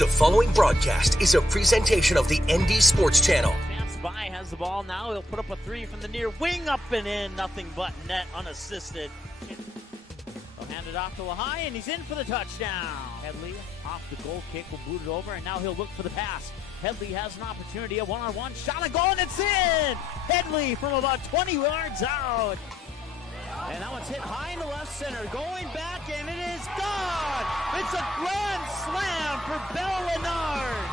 The following broadcast is a presentation of the ND Sports Channel. Chance by has the ball now. He'll put up a three from the near wing, up and in. Nothing but net, unassisted. He'll hand it off to Lehigh, and he's in for the touchdown. Headley off the goal kick, will boot it over, and now he'll look for the pass. Headley has an opportunity, a one-on-one shot, a goal, and it's in! Headley from about 20 yards out. And that one's hit high in the left center, going back, and it is gone! It's a grand slam for Bell Lennard!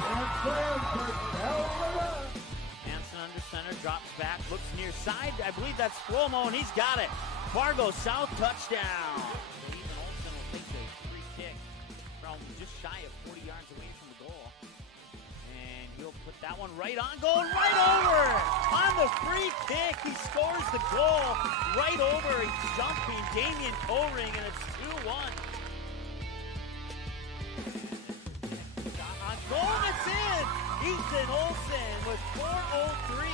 Hansen under center, drops back, looks near side. I believe that's Flomo, and he's got it. Fargo South touchdown. Even Olsen will take the free kick from just shy of 40 yards away from the goal. And he'll put that one right on goal, right over! On the free kick, he scores the goal right over. He's jumping Damian Koring, and it's 2-1. Shot on goal, and it's in! Ethan Olsen with 4:03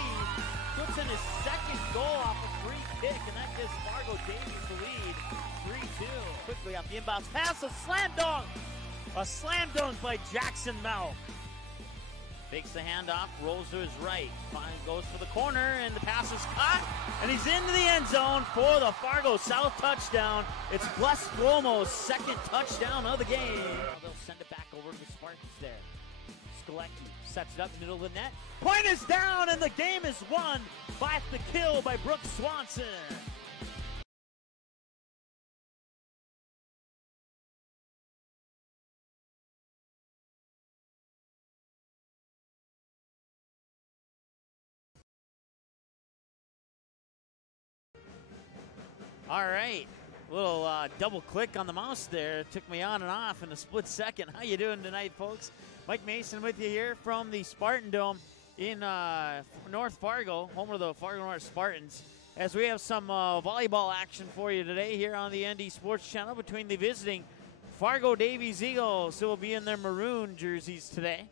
puts in his second goal off a free kick, and that gives Fargo Davies the lead, 3-2. Quickly off the inbounds pass, a slam dunk! A slam dunk by Jackson Mouth. Takes the handoff, rolls to his right, goes for the corner, and the pass is caught, and he's into the end zone for the Fargo South touchdown. It's Bless Flomo's second touchdown of the game. They'll send it back over to the Spartans there. Skolecki sets it up middle of the net. Point is down, and the game is won by the kill by Brooks Swanson. All right, little double click on the mouse there. It took me on and off in a split second. How you doing tonight, folks? Mike Mason with you here from the Spartan Dome in North Fargo, home of the Fargo North Spartans, as we have some volleyball action for you today here on the ND Sports Channel between the visiting Fargo Davies Eagles, who will be in their maroon jerseys today,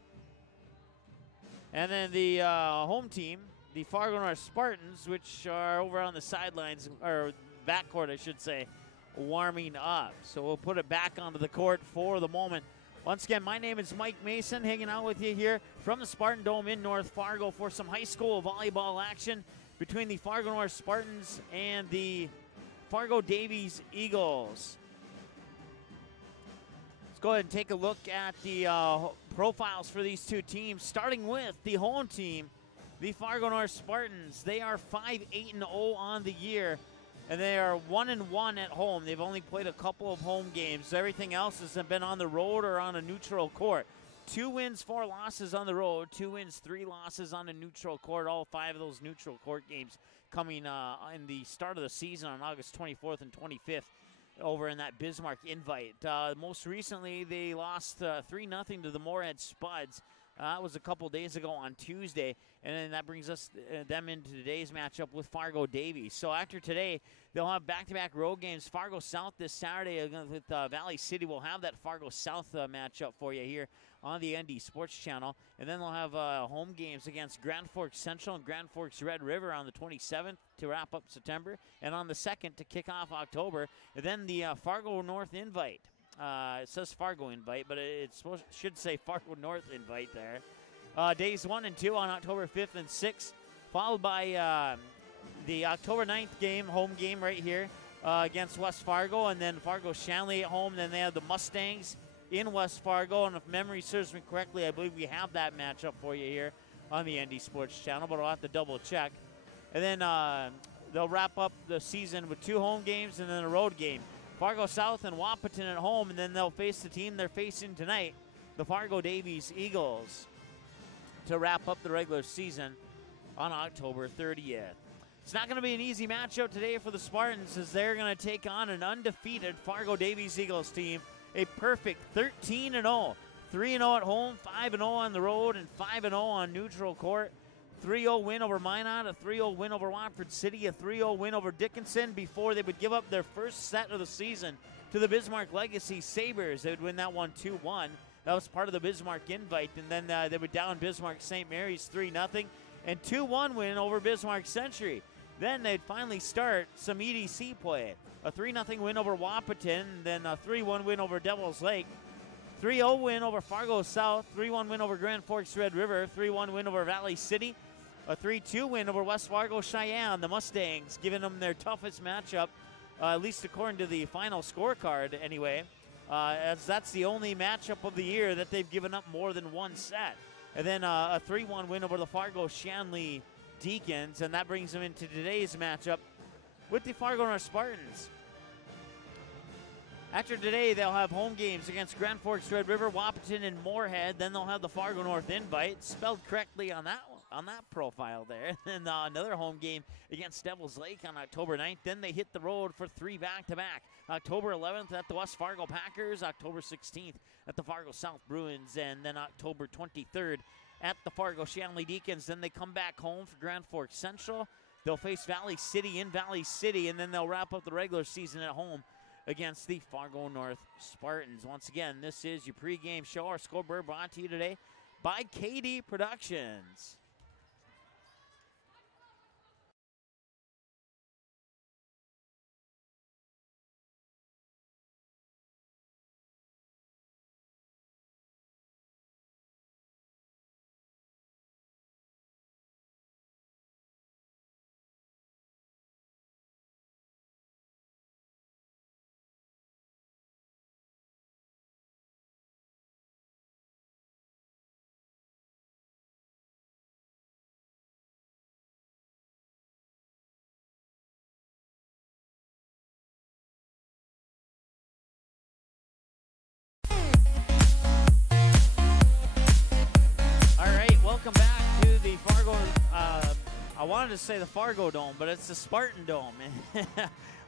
and then the home team, the Fargo North Spartans, which are over on the sidelines, or backcourt, I should say, warming up. So we'll put it back onto the court for the moment. Once again, my name is Mike Mason, hanging out with you here from the Spartan Dome in North Fargo for some high school volleyball action between the Fargo North Spartans and the Fargo Davies Eagles. Let's go ahead and take a look at the profiles for these two teams, starting with the home team, the Fargo North Spartans. They are 5-8-0 on the year, and they are 1-1 at home. They've only played a couple of home games. Everything else has been on the road or on a neutral court. 2 wins, 4 losses on the road. 2 wins, 3 losses on a neutral court. All 5 of those neutral court games coming in the start of the season on August 24th and 25th over in that Bismarck Invite. Most recently, they lost 3-0 to the Moorhead Spuds. That was a couple days ago on Tuesday, and then that brings us them into today's matchup with Fargo Davies. So after today, they'll have back-to-back road games. Fargo South this Saturday with Valley City. We'll have that Fargo South matchup for you here on the ND Sports Channel, and then they'll have home games against Grand Forks Central and Grand Forks Red River on the 27th to wrap up September, and on the 2nd to kick off October, and then the Fargo North Invite. It says Fargo Invite, but it should say Fargo North Invite there. Days 1 and 2 on October 5th and 6th, followed by the October 9th game, home game right here against West Fargo, and then Fargo Shanley at home. Then they have the Mustangs in West Fargo, and if memory serves me correctly, I believe we have that matchup for you here on the ND Sports Channel, but I'll have to double check. And then they'll wrap up the season with 2 home games and then a road game. Fargo South and Wahpeton at home, and then they'll face the team they're facing tonight, the Fargo Davies Eagles, to wrap up the regular season on October 30th. It's not going to be an easy matchup today for the Spartans, as they're going to take on an undefeated Fargo Davies Eagles team, a perfect 13-0, 3-0 at home, 5-0 on the road, and 5-0 on neutral court. 3-0 win over Minot, a 3-0 win over Watford City, a 3-0 win over Dickinson before they would give up their first set of the season to the Bismarck Legacy Sabres. They would win that one 2-1. That was part of the Bismarck Invite, and then they would down Bismarck St. Mary's 3-0, and 2-1 win over Bismarck Century. Then they'd finally start some EDC play. A 3-0 win over Wahpeton, then a 3-1 win over Devil's Lake, 3-0 win over Fargo South, 3-1 win over Grand Forks Red River, 3-1 win over Valley City, a 3-2 win over West Fargo Cheyenne, the Mustangs, giving them their toughest matchup, at least according to the final scorecard anyway, as that's the only matchup of the year that they've given up more than one set. And then a 3-1 win over the Fargo Shanley Deacons, and that brings them into today's matchup with the Fargo North Spartans. After today, they'll have home games against Grand Forks Red River, Wahpeton, and Moorhead. Then they'll have the Fargo North Invite, spelled correctly on that profile there. And another home game against Devils Lake on October 9th. Then they hit the road for 3 back-to-back. October 11th at the West Fargo Packers, October 16th at the Fargo South Bruins, and then October 23rd at the Fargo Shanley Deacons. Then they come back home for Grand Forks Central. They'll face Valley City in Valley City, and then they'll wrap up the regular season at home against the Fargo North Spartans. Once again, this is your pregame show. Our scoreboard brought to you today by KD Productions. Welcome back to the Fargo, I wanted to say the Fargo Dome, but it's the Spartan Dome.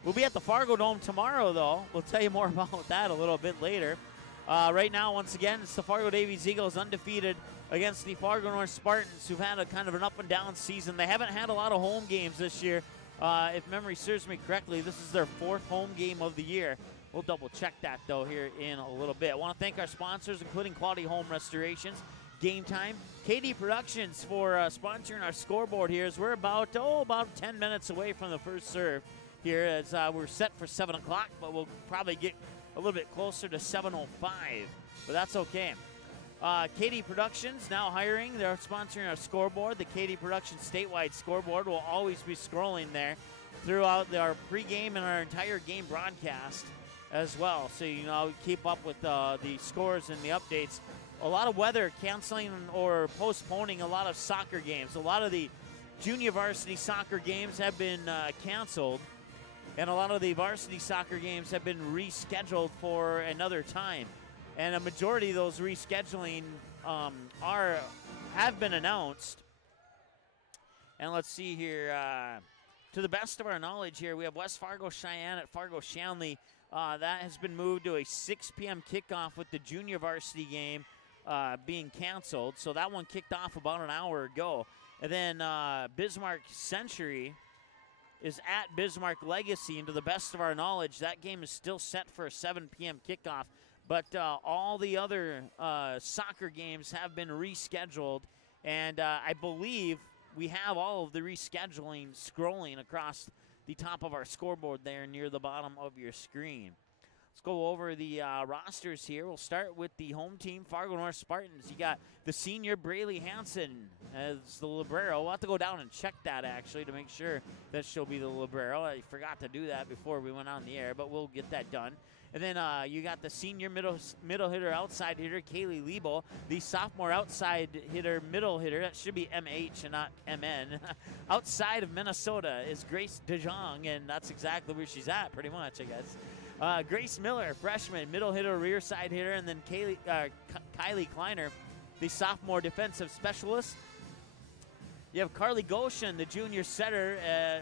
We'll be at the Fargo Dome tomorrow, though. We'll tell you more about that a little bit later. Right now, once again, it's the Fargo Davies Eagles undefeated against the Fargo North Spartans, who've had a kind of an up-and-down season. They haven't had a lot of home games this year. If memory serves me correctly, this is their 4th home game of the year. We'll double-check that, though, here in a little bit. I want to thank our sponsors, including Quality Home Restorations, Game Time, KD Productions for sponsoring our scoreboard here, as we're about 10 minutes away from the first serve here, as we're set for 7 o'clock, but we'll probably get a little bit closer to 7:05, but that's okay. KD Productions now hiring. They're sponsoring our scoreboard. The KD Productions statewide scoreboard will always be scrolling there throughout our pregame and our entire game broadcast as well, so you know, keep up with the scores and the updates. A lot of weather canceling or postponing a lot of soccer games. A lot of the junior varsity soccer games have been canceled, and a lot of the varsity soccer games have been rescheduled for another time. And a majority of those rescheduling have been announced. And let's see here. To the best of our knowledge here, we have West Fargo Cheyenne at Fargo Shanley. That has been moved to a 6 p.m. kickoff with the junior varsity game being canceled. So that one kicked off about an hour ago. And then Bismarck Century is at Bismarck Legacy, and to the best of our knowledge, that game is still set for a 7 p.m. kickoff. But all the other soccer games have been rescheduled, and I believe we have all of the rescheduling scrolling across the top of our scoreboard there near the bottom of your screen. Let's go over the rosters here. We'll start with the home team, Fargo North Spartans. You got the senior Braylee Hansen as the libero. We'll have to go down and check that, actually, to make sure that she'll be the libero. I forgot to do that before we went on the air, but we'll get that done. And then you got the senior middle hitter, outside hitter, Kaylee Liebel. The sophomore outside hitter, middle hitter, that should be MH and not MN. Outside of Minnesota is Grace DeJong, and that's exactly where she's at, pretty much, I guess. Grace Miller, freshman, middle hitter, rear side hitter, and then Kylie Kleiner, the sophomore defensive specialist. You have Carly Goshen, the junior setter,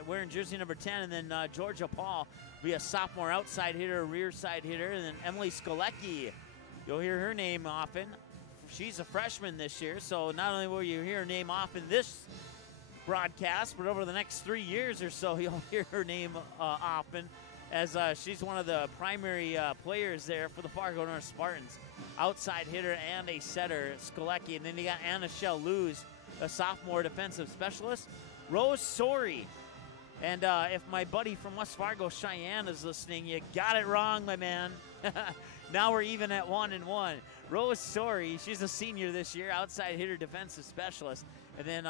wearing jersey number 10, and then Georgia Paul, be a sophomore outside hitter, rear side hitter, and then Emily Skolecki. You'll hear her name often. She's a freshman this year, so not only will you hear her name often this broadcast, but over the next 3 years or so, you'll hear her name often, as she's one of the primary players there for the Fargo North Spartans. Outside hitter and a setter, Skolecki. And then you got Anna Shell Luz, a sophomore defensive specialist. Rose Sori, And if my buddy from West Fargo, Cheyenne, is listening, you got it wrong, my man. Now we're even at 1-1. Rose Story, she's a senior this year, outside hitter, defensive specialist. And then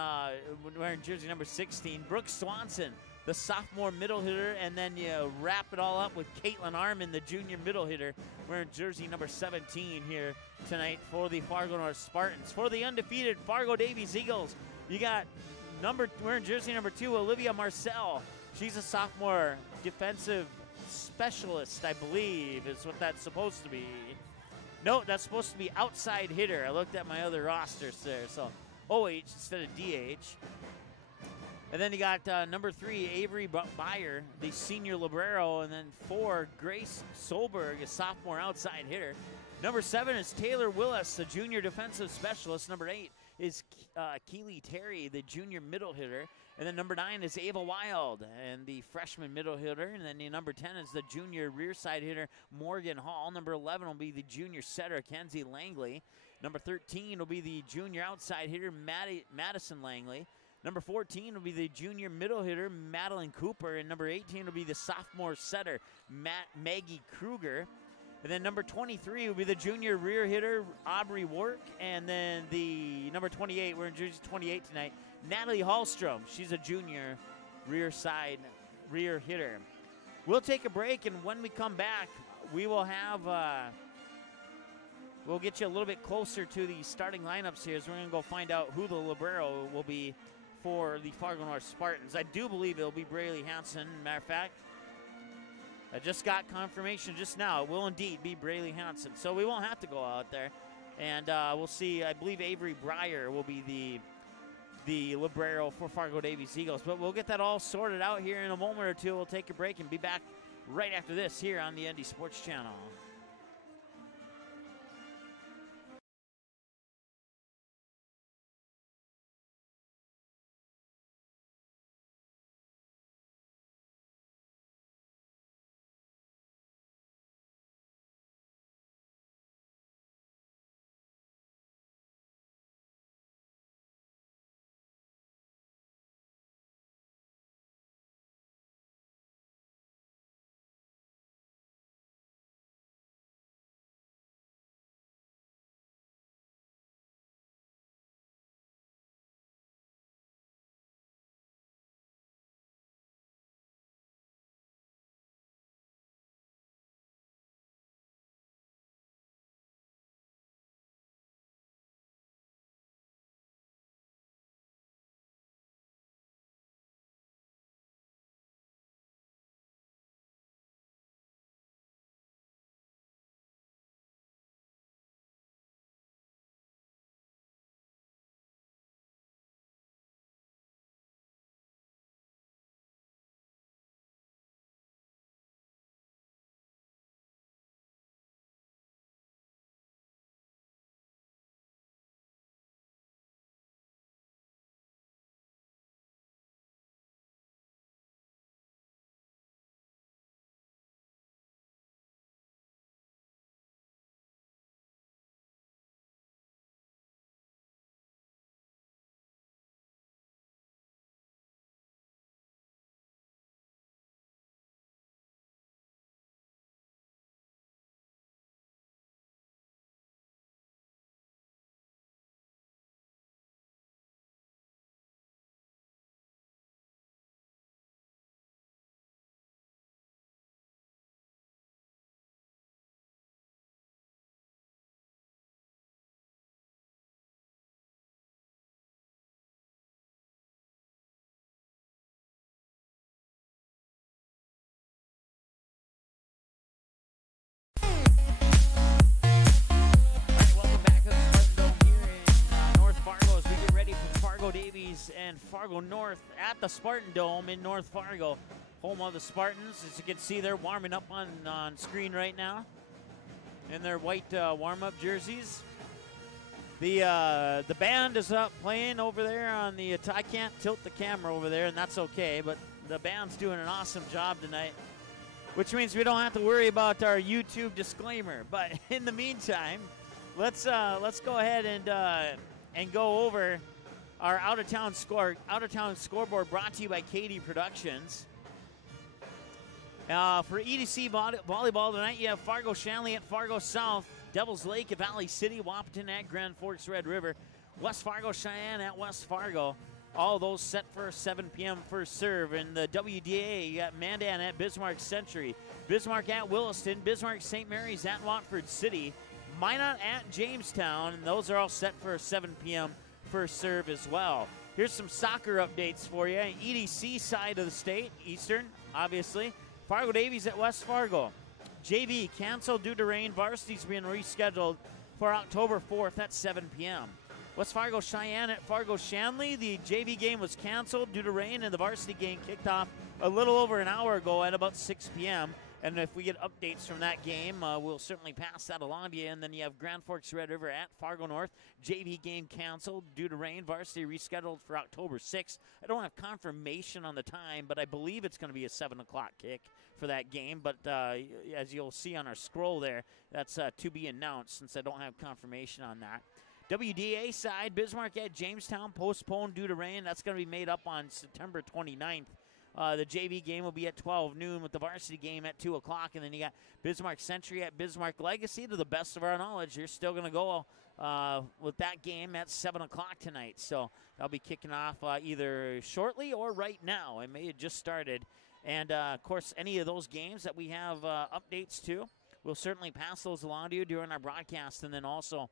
wearing jersey number 16, Brooke Swanson, the sophomore middle hitter. And then you wrap it all up with Caitlin Armin, the junior middle hitter, wearing jersey number 17 here tonight for the Fargo North Spartans. For the undefeated Fargo Davies Eagles, you got wearing jersey number 2, Olivia Marcel. She's a sophomore defensive specialist, I believe, is what that's supposed to be. No, that's supposed to be outside hitter. I looked at my other rosters there, so OH instead of DH. And then you got number 3, Avery Beyer, the senior libero, and then 4, Grace Solberg, a sophomore outside hitter. Number 7 is Taylor Willis, the junior defensive specialist. Number 8 is Keely Terry, the junior middle hitter. And then number 9 is Ava Wild, and the freshman middle hitter. And then the number 10 is the junior rear side hitter, Morgan Hall. Number 11 will be the junior setter, Kenzie Langley. Number 13 will be the junior outside hitter, Madison Langley. Number 14 will be the junior middle hitter, Madeline Cooper. And number 18 will be the sophomore setter, Maggie Kruger. And then number 23 will be the junior rear hitter, Aubrey Work. And then the number 28, we're in jersey 28 tonight, Natalie Hallstrom. She's a junior rear hitter. We'll take a break, and when we come back, we will have, we'll get you a little bit closer to the starting lineups here, so we're going to go find out who the libero will be for the Fargo North Spartans. I do believe it'll be Braylee Hansen. Matter of fact, I just got confirmation just now. It will indeed be Braylee Hansen. So we won't have to go out there. And we'll see. I believe Avery Breyer will be the libero for Fargo Davies Eagles. But we'll get that all sorted out here in a moment or two. We'll take a break and be back right after this here on the ND Sports Channel. Davies and Fargo North at the Spartan Dome in North Fargo, home of the Spartans. As you can see, they're warming up on screen right now in their white warm-up jerseys. The band is up playing over there on the I can't tilt the camera over there, and that's okay, but the band's doing an awesome job tonight, which means we don't have to worry about our YouTube disclaimer. But in the meantime, let's go ahead and go over our out-of-town scoreboard brought to you by Katie Productions. For EDC volleyball tonight, you have Fargo Shanley at Fargo South, Devils Lake at Valley City, Wapaton at Grand Forks Red River, West Fargo Cheyenne at West Fargo. All those set for 7 p.m. first serve. In the WDA, you got Mandan at Bismarck Century, Bismarck at Williston, Bismarck St. Mary's at Watford City, Minot at Jamestown, and those are all set for 7 p.m. first serve as well. Here's some soccer updates for you. EDC side of the state, Eastern, obviously. Fargo Davies at West Fargo. JV canceled due to rain. Varsity's being rescheduled for October 4th at 7 p.m. West Fargo Cheyenne at Fargo Shanley. The JV game was canceled due to rain, and the varsity game kicked off a little over an hour ago at about 6 p.m. And if we get updates from that game, we'll certainly pass that along to you. And then you have Grand Forks Red River at Fargo North. JV game canceled due to rain. Varsity rescheduled for October 6th. I don't have confirmation on the time, but I believe it's going to be a 7 o'clock kick for that game. But as you'll see on our scroll there, that's to be announced since I don't have confirmation on that. WDA side, Bismarck at Jamestown, postponed due to rain. That's going to be made up on September 29th. The JV game will be at 12 noon with the varsity game at 2 o'clock. And then you got Bismarck Century at Bismarck Legacy. To the best of our knowledge, you're still going to go with that game at 7 o'clock tonight. So that'll be kicking off either shortly or right now. It may have just started. And, of course, any of those games that we have updates to, we'll certainly pass those along to you during our broadcast. And then also,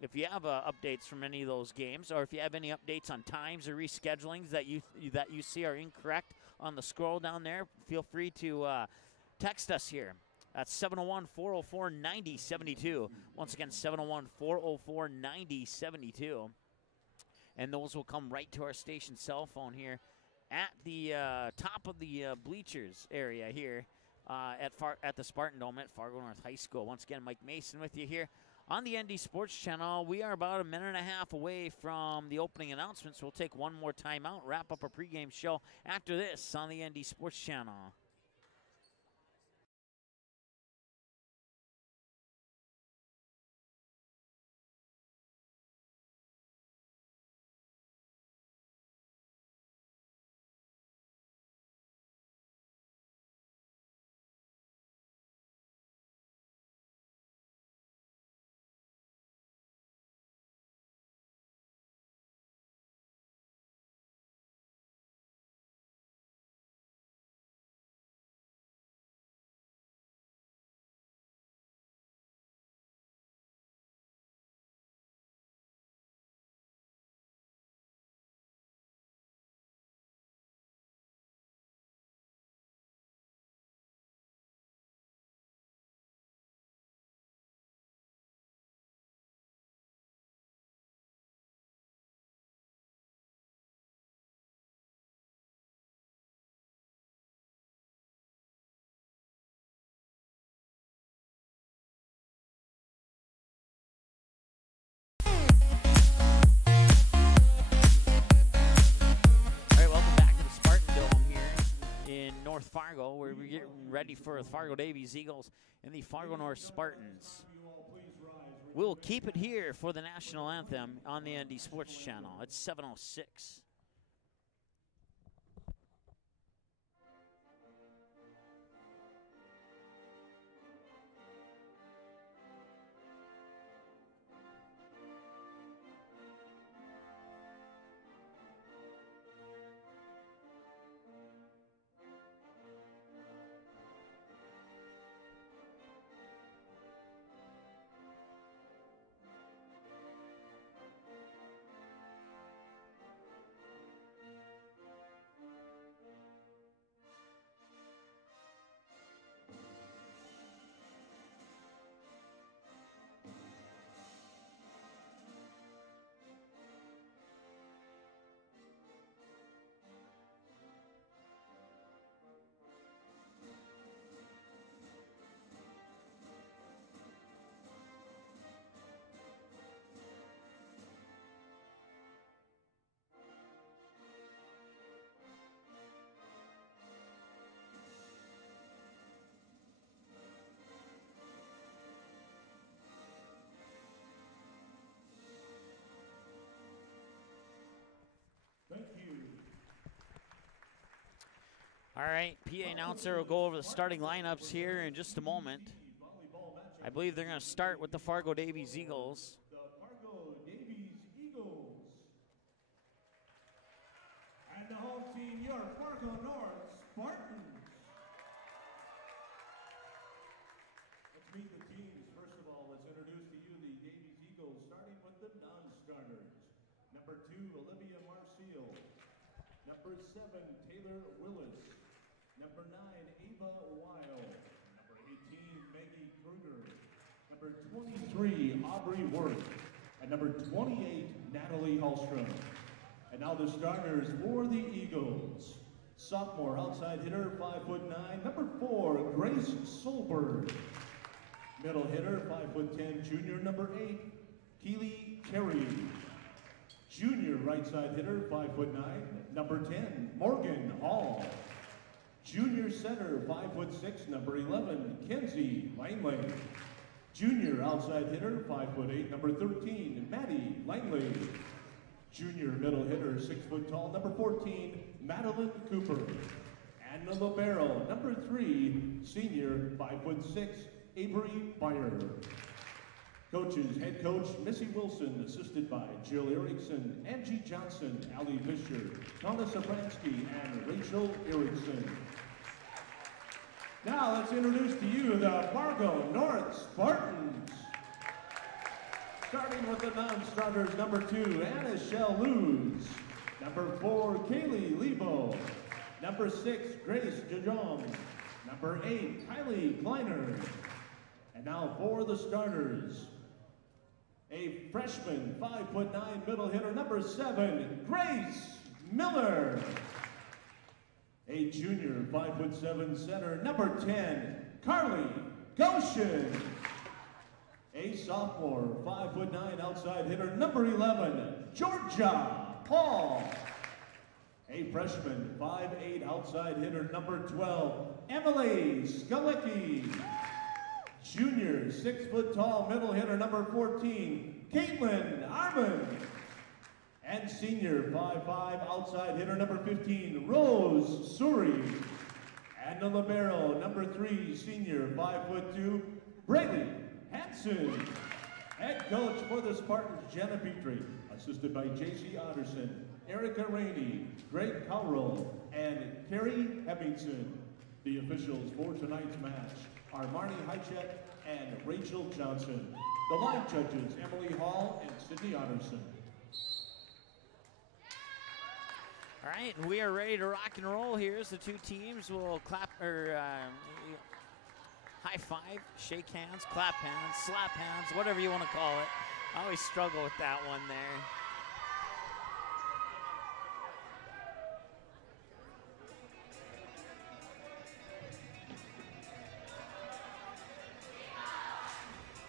if you have updates from any of those games, or if you have any updates on times or reschedulings that you see are incorrect on the scroll down there, feel free to text us here. That's 701-404-9072. Once again, 701-404-9072. And those will come right to our station cell phone here at the top of the bleachers area here at the Spartan Dome at Fargo North High School. Once again, Mike Mason with you here on the ND Sports Channel. We are about a minute and a half away from the opening announcements. We'll take one more timeout, wrap up our pregame show after this on the ND Sports Channel. North Fargo, where we're getting ready for the Fargo Davies Eagles and the Fargo North Spartans. We'll keep it here for the national anthem on the ND Sports Channel. It's 7:06. All right, PA announcer will go over the starting lineups here in just a moment. I believe they're going to start with the Fargo Davies Eagles. The Fargo Davies Eagles. And the home team, your Fargo North Spartans. Let's meet the teams. First of all, let's introduce to you the Davies Eagles, starting with the non-starters. Number 2, Olivia Marcial. Number 7, Taylor Willis. Number 9, Ava Weil. Number 18, Maggie Kruger. Number 23, Aubrey Worth. And number 28, Natalie Hallstrom. And now the starters for the Eagles. Sophomore outside hitter, 5'9", number 4, Grace Solberg. Middle hitter, 5'10", junior, number 8, Keely Carey. Junior right side hitter, 5'9", number 10, Morgan Hall. Junior center, 5'6", number 11, Kenzie Langley. Junior outside hitter, 5'8", number 13, Maddie Langley. Junior middle hitter, 6 foot tall, number 14, Madeline Cooper. And the libero, number 3, senior, 5'6", Avery Byer. Coaches, head coach Missy Wilson, assisted by Jill Erickson, Angie Johnson, Ali Fisher, Donna Sobransky, and Rachel Erickson. Now let's introduce to you the Fargo North Spartans. Starting with the non-starters, number 2, Anna Shell Luz. Number 4, Kaylee Lebo. Number 6, Grace Jajong. Number 8, Kylie Kleiner. And now for the starters. A freshman, 5'9", middle hitter, number 7, Grace Miller. A junior, 5'7", center, number 10, Carly Goshen. A sophomore, 5'9", outside hitter, number 11, Georgia Paul. A freshman, 5'8", outside hitter, number 12, Emily Skalecki. Junior, 6 foot tall, middle hitter, number 14, Caitlin Armand. And senior, 5'5", outside hitter, number 15, Rose Suri. And the libero, number 3, senior, 5'2", Braylee Hanson. Head coach for the Spartans, Jenna Petrie, assisted by J.C. Otterson, Erica Rainey, Greg Cowrell, and Carrie Hemmingson. The officials for tonight's match are Marnie Hychet and Rachel Johnson. The line judges, Emily Hall and Sydney Otterson. All right, we are ready to rock and roll here as the two teams will clap or high five, shake hands, clap hands, slap hands, whatever you want to call it. I always struggle with that one there.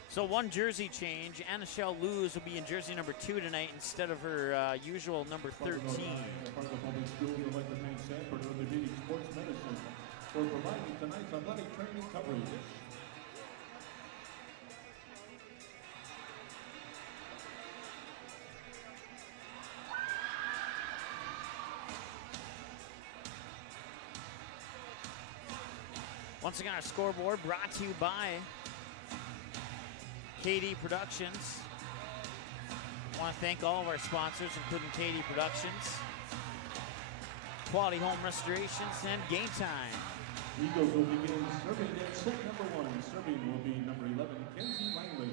So one jersey change. Anna Shell Luz will be in jersey number 2 tonight instead of her usual number 13. Fargo Public Schools would like to thank Sanford Orthopedic Sports Medicine for providing tonight's athletic training coverage. Once again, our scoreboard brought to you by KD Productions. I want to thank all of our sponsors, including KD Productions, Quality Home Restorations, and Game Time. Eagles will begin serving at set number 1. Serving will be number 11, Kenzie Langley.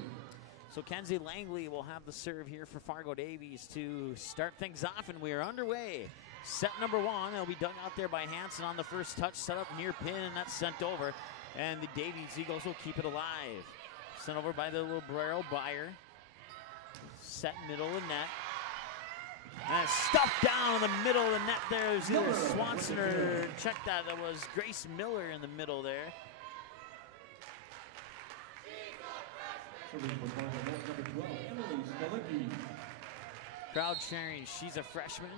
So Kenzie Langley will have the serve here for Fargo Davies to start things off, and we are underway. Set number 1, they'll be dug out there by Hanson on the first touch, set up near pin, and that's sent over. And the Davies Eagles will keep it alive. Sent over by the libero Byer. Set middle of the net. And stuffed down in the middle of the net there. It was either Swanson or, check that, it was Grace Miller in the middle there. Serving for Fargo North, number 12, Emily Skalecki. Crowd cheering, she's a freshman.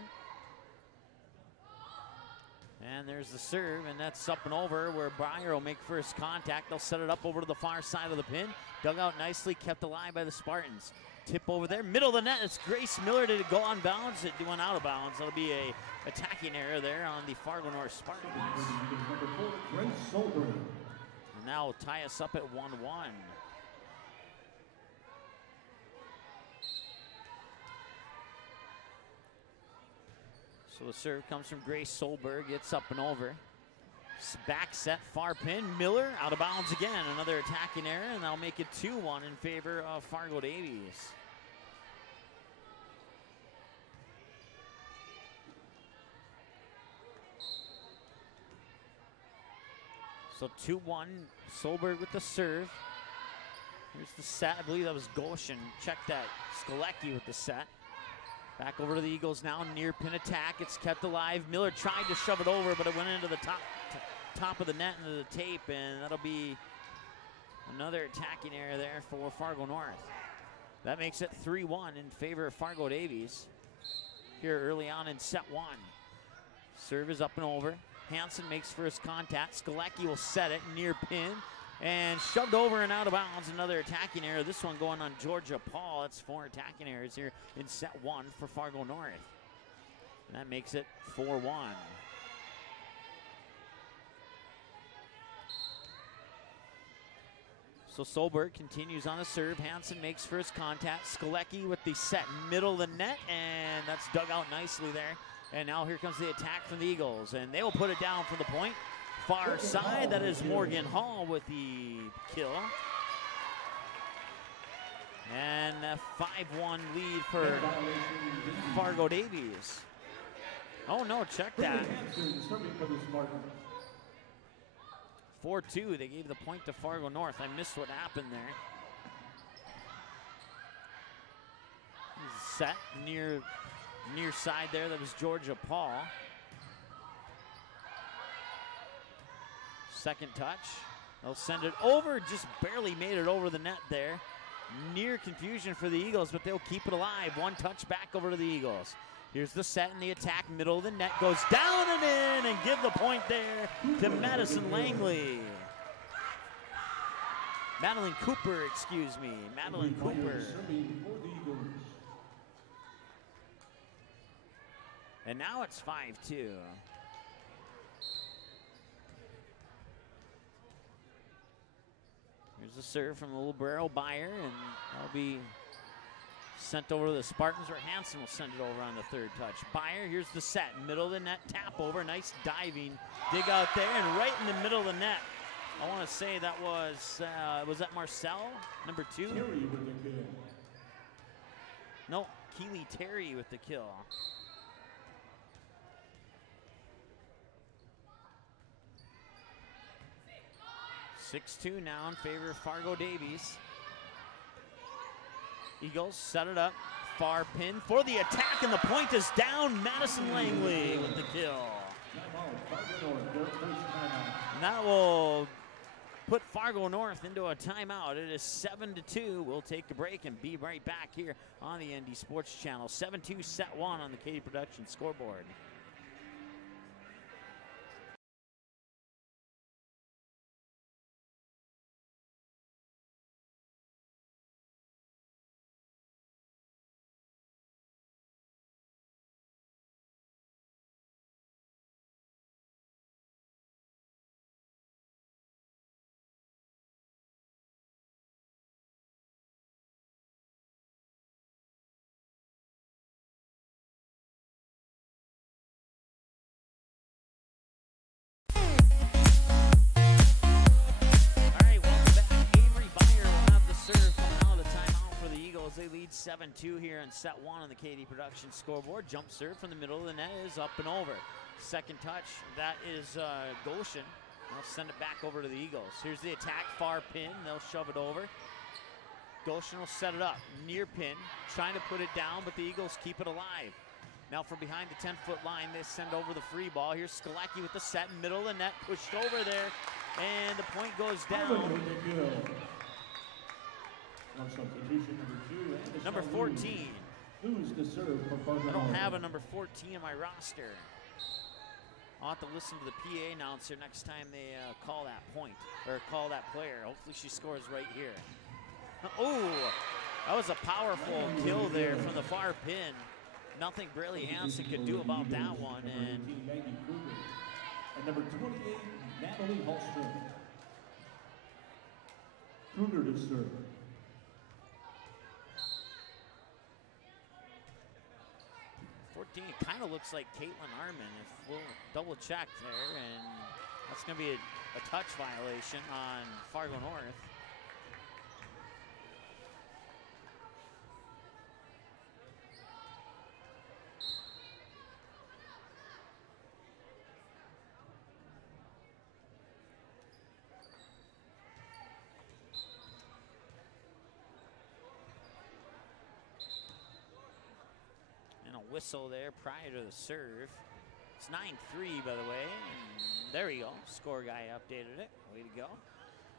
And there's the serve, and that's up and over where Byer will make first contact. They'll set it up over to the far side of the pin. Dug out nicely, kept alive by the Spartans. Tip over there, middle of the net. It's Grace Miller. Did it go on bounds? It went out of bounds. That'll be a attacking error there on the Fargo North Spartans. And now will tie us up at 1-1. So the serve comes from Grace Solberg. Gets up and over. Back set, far pin. Miller out of bounds again. Another attacking error, and that'll make it 2-1 in favor of Fargo Davies. So 2-1, Solberg with the serve. Here's the set. I believe that was Goshen. Check that. Skolecki with the set. Back over to the Eagles now. Near pin attack. It's kept alive. Miller tried to shove it over, but it went into the top of the net, into the tape, and that'll be another attacking error there for Fargo North. That makes it 3-1 in favor of Fargo Davies here early on in set 1. Serve is up and over. Hansen makes first contact. Skolecki will set it near pin and shoved over and out of bounds. Another attacking error. This one going on Georgia Paul. That's 4 attacking errors here in set 1 for Fargo North. And that makes it 4-1. So Solberg continues on the serve. Hansen makes first contact. Skolecki with the set middle of the net, and that's dug out nicely there. And now here comes the attack from the Eagles, and they will put it down from the point. Far side, that is Morgan Hall with the kill. And a 5-1 lead for Fargo Davies. Oh no, check that. 4-2, they gave the point to Fargo North. I missed what happened there. Set near side there, that was Georgia Paul. Second touch, they'll send it over, just barely made it over the net there. Near confusion for the Eagles, but they'll keep it alive. One touch back over to the Eagles. Here's the set and the attack, middle of the net, goes down and in, and give the point there to Madison Langley. Madeline Cooper, excuse me, Madeline Cooper. And now it's 5-2. Here's the serve from the Librero Buyer, and that'll be sent over to the Spartans, or Hansen will send it over on the third touch. Buyer, here's the set, middle of the net, tap over, nice diving, dig out there, and right in the middle of the net. I want to say that was that Marcel, number 2? No, Keely Terry with the kill. 6-2 now in favor of Fargo Davies. Eagles set it up, far pin for the attack, and the point is down. Madison Langley with the kill. And that will put Fargo North into a timeout. It is 7-2. We'll take a break and be right back here on the ND Sports Channel. 7-2 set 1 on the Katie Production scoreboard. They lead 7-2 here in set 1 on the KD Production scoreboard. Jump serve from the middle of the net is up and over. Second touch, that is Goshen. They'll send it back over to the Eagles. Here's the attack, far pin. They'll shove it over. Goshen will set it up, near pin, trying to put it down, but the Eagles keep it alive. Now from behind the 10-foot line, they send over the free ball. Here's Skolecki with the set, middle of the net, pushed over there, and the point goes down. Number 14. Who's the serve for Fargo? I don't have a number 14 in my roster. I'll have to listen to the PA announcer next time they call that point, or call that player. Hopefully she scores right here. Oh, That was a powerful kill there from the far pin. Nothing Braley Hansen could do about that one. And number 28, Natalie Hallstrom. Kruger to serve. It kind of looks like Caitlin Armin. If we'll double check there, and that's going to be a touch violation on Fargo North. Whistle there prior to the serve. It's 9-3, by the way. And there we go. Score guy updated it. Way to go.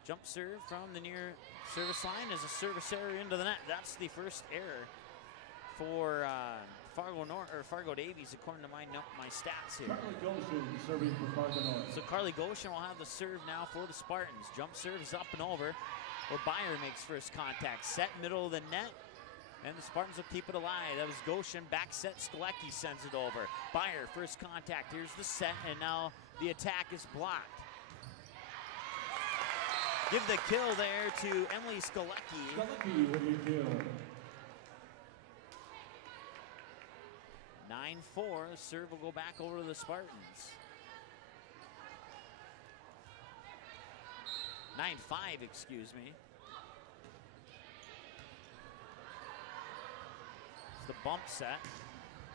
Jump serve from the near service line is a service error into the net. That's the first error for Fargo Davies, according to my stats here. Carly Goshen serving for Fargo North. So Carly Goshen will have the serve now for the Spartans. Jump serve is up and over, where Beyer makes first contact. Set middle of the net. And the Spartans will keep it alive. That was Goshen, back set, Skolecki sends it over. Beyer, first contact, here's the set, and now the attack is blocked. Give the kill there to Emily Skolecki. Skolecki with the kill. 9-4, serve will go back over to the Spartans. 9-5, excuse me. The bump set,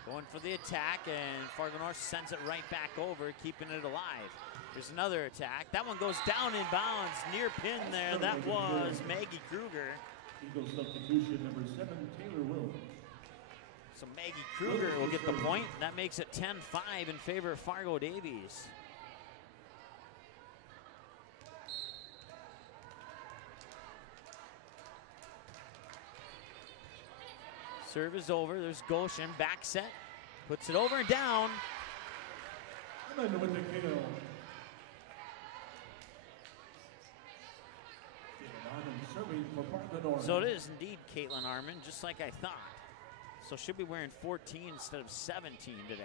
going for the attack, and Fargo North sends it right back over, keeping it alive. There's another attack. That one goes down in bounds, near pin there. That was Maggie Kruger. Eagle substitution number 7, Taylor Wills. So Maggie Kruger will get the point. That makes it 10-5 in favor of Fargo Davies. Serve is over. There's Goshen, back set, puts it over and down. With the kill. Serving for Fargo North. So it is indeed Caitlin Armin, just like I thought. So she'll be wearing 14 instead of 17 today.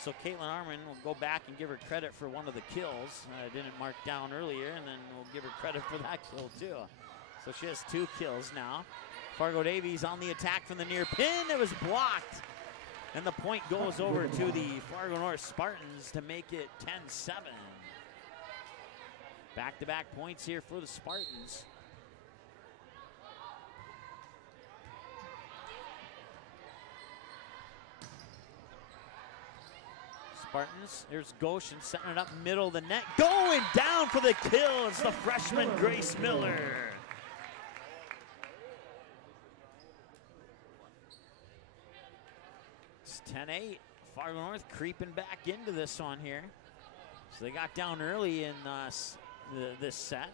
So Caitlin Armin will go back and give her credit for one of the kills. I didn't mark down earlier, and then we'll give her credit for that kill too. So she has 2 kills now. Fargo Davies on the attack from the near pin. It was blocked. And the point goes over to the Fargo North Spartans to make it 10-7. Back-to-back points here for the Spartans. Spartans, there's Goshen setting it up middle of the net. Going down for the kill. It's the freshman Grace Miller. It's 10-8. Fargo North creeping back into this one here. So they got down early in this set.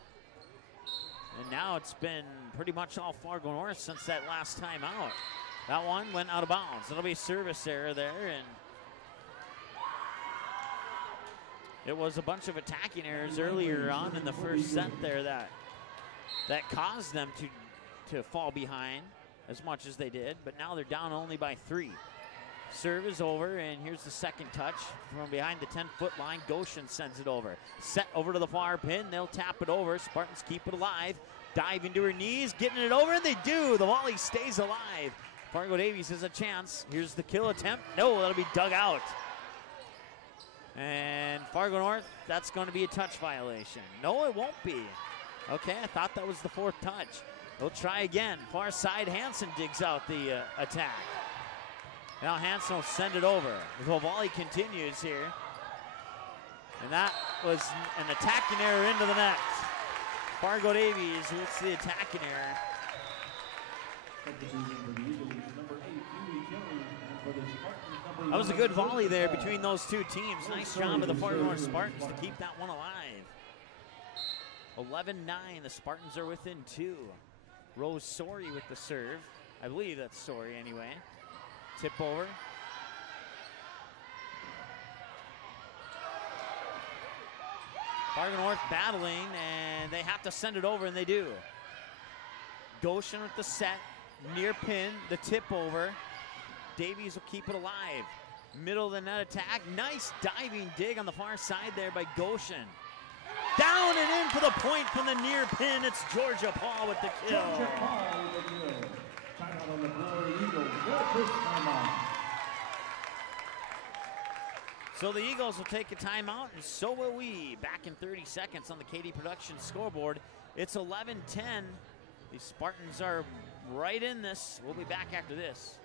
And now it's been pretty much all Fargo North since that last time out. That one went out of bounds. It'll be a service error there, and it was a bunch of attacking errors earlier on in the first set there that caused them to fall behind as much as they did, but now they're down only by 3. Serve is over, and here's the second touch from behind the 10-foot line. Goshen sends it over. Set over to the far pin. They'll tap it over. Spartans keep it alive. Dive into her knees, getting it over, and they do. The volley stays alive. Fargo Davies has a chance. Here's the kill attempt. No, that'll be dug out. And Fargo North, that's going to be a touch violation. No, it won't be. Okay, I thought that was the 4th touch. They'll try again. Far side, Hansen digs out the attack. Now Hansen will send it over. The volley continues here. And that was an attacking error into the net. Fargo Davies hits the attacking error. That was a good volley there between those two teams. Nice job of the Fargo North Spartans to keep that one alive. 11-9, the Spartans are within 2. Rose Sori with the serve. I believe that's Sori anyway. Tip over. Fargo North battling, and they have to send it over, and they do. Goshen with the set, near pin, the tip over. Davies will keep it alive. Middle of the net attack, nice diving dig on the far side there by Goshen. Down and in for the point from the near pin. It's Georgia Paul with the kill. Georgia Paul with the kill. Timeout on the floor, Eagles. Their first timeout. So the Eagles will take a timeout, and so will we. Back in 30 seconds on the KD Productions scoreboard. It's 11-10. The Spartans are right in this. We'll be back after this.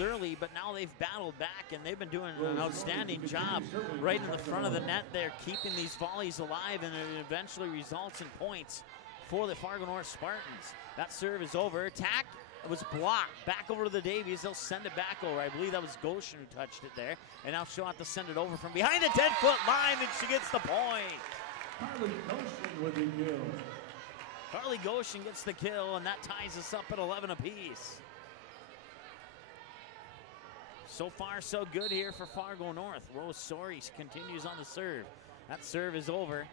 Early, but now they've battled back, and they've been doing an outstanding job right in the front of the net there, keeping these volleys alive, and it eventually results in points for the Fargo North Spartans. That serve is over. Attack was blocked. Back over to the Davies. They'll send it back over. I believe that was Goshen who touched it there, and now she'll have to send it over from behind the 10-foot line, and she gets the point. Carly Goshen with the kill. Carly Goshen gets the kill, and that ties us up at 11 apiece. So far, so good here for Fargo North. Rose Soares continues on the serve. That serve is over.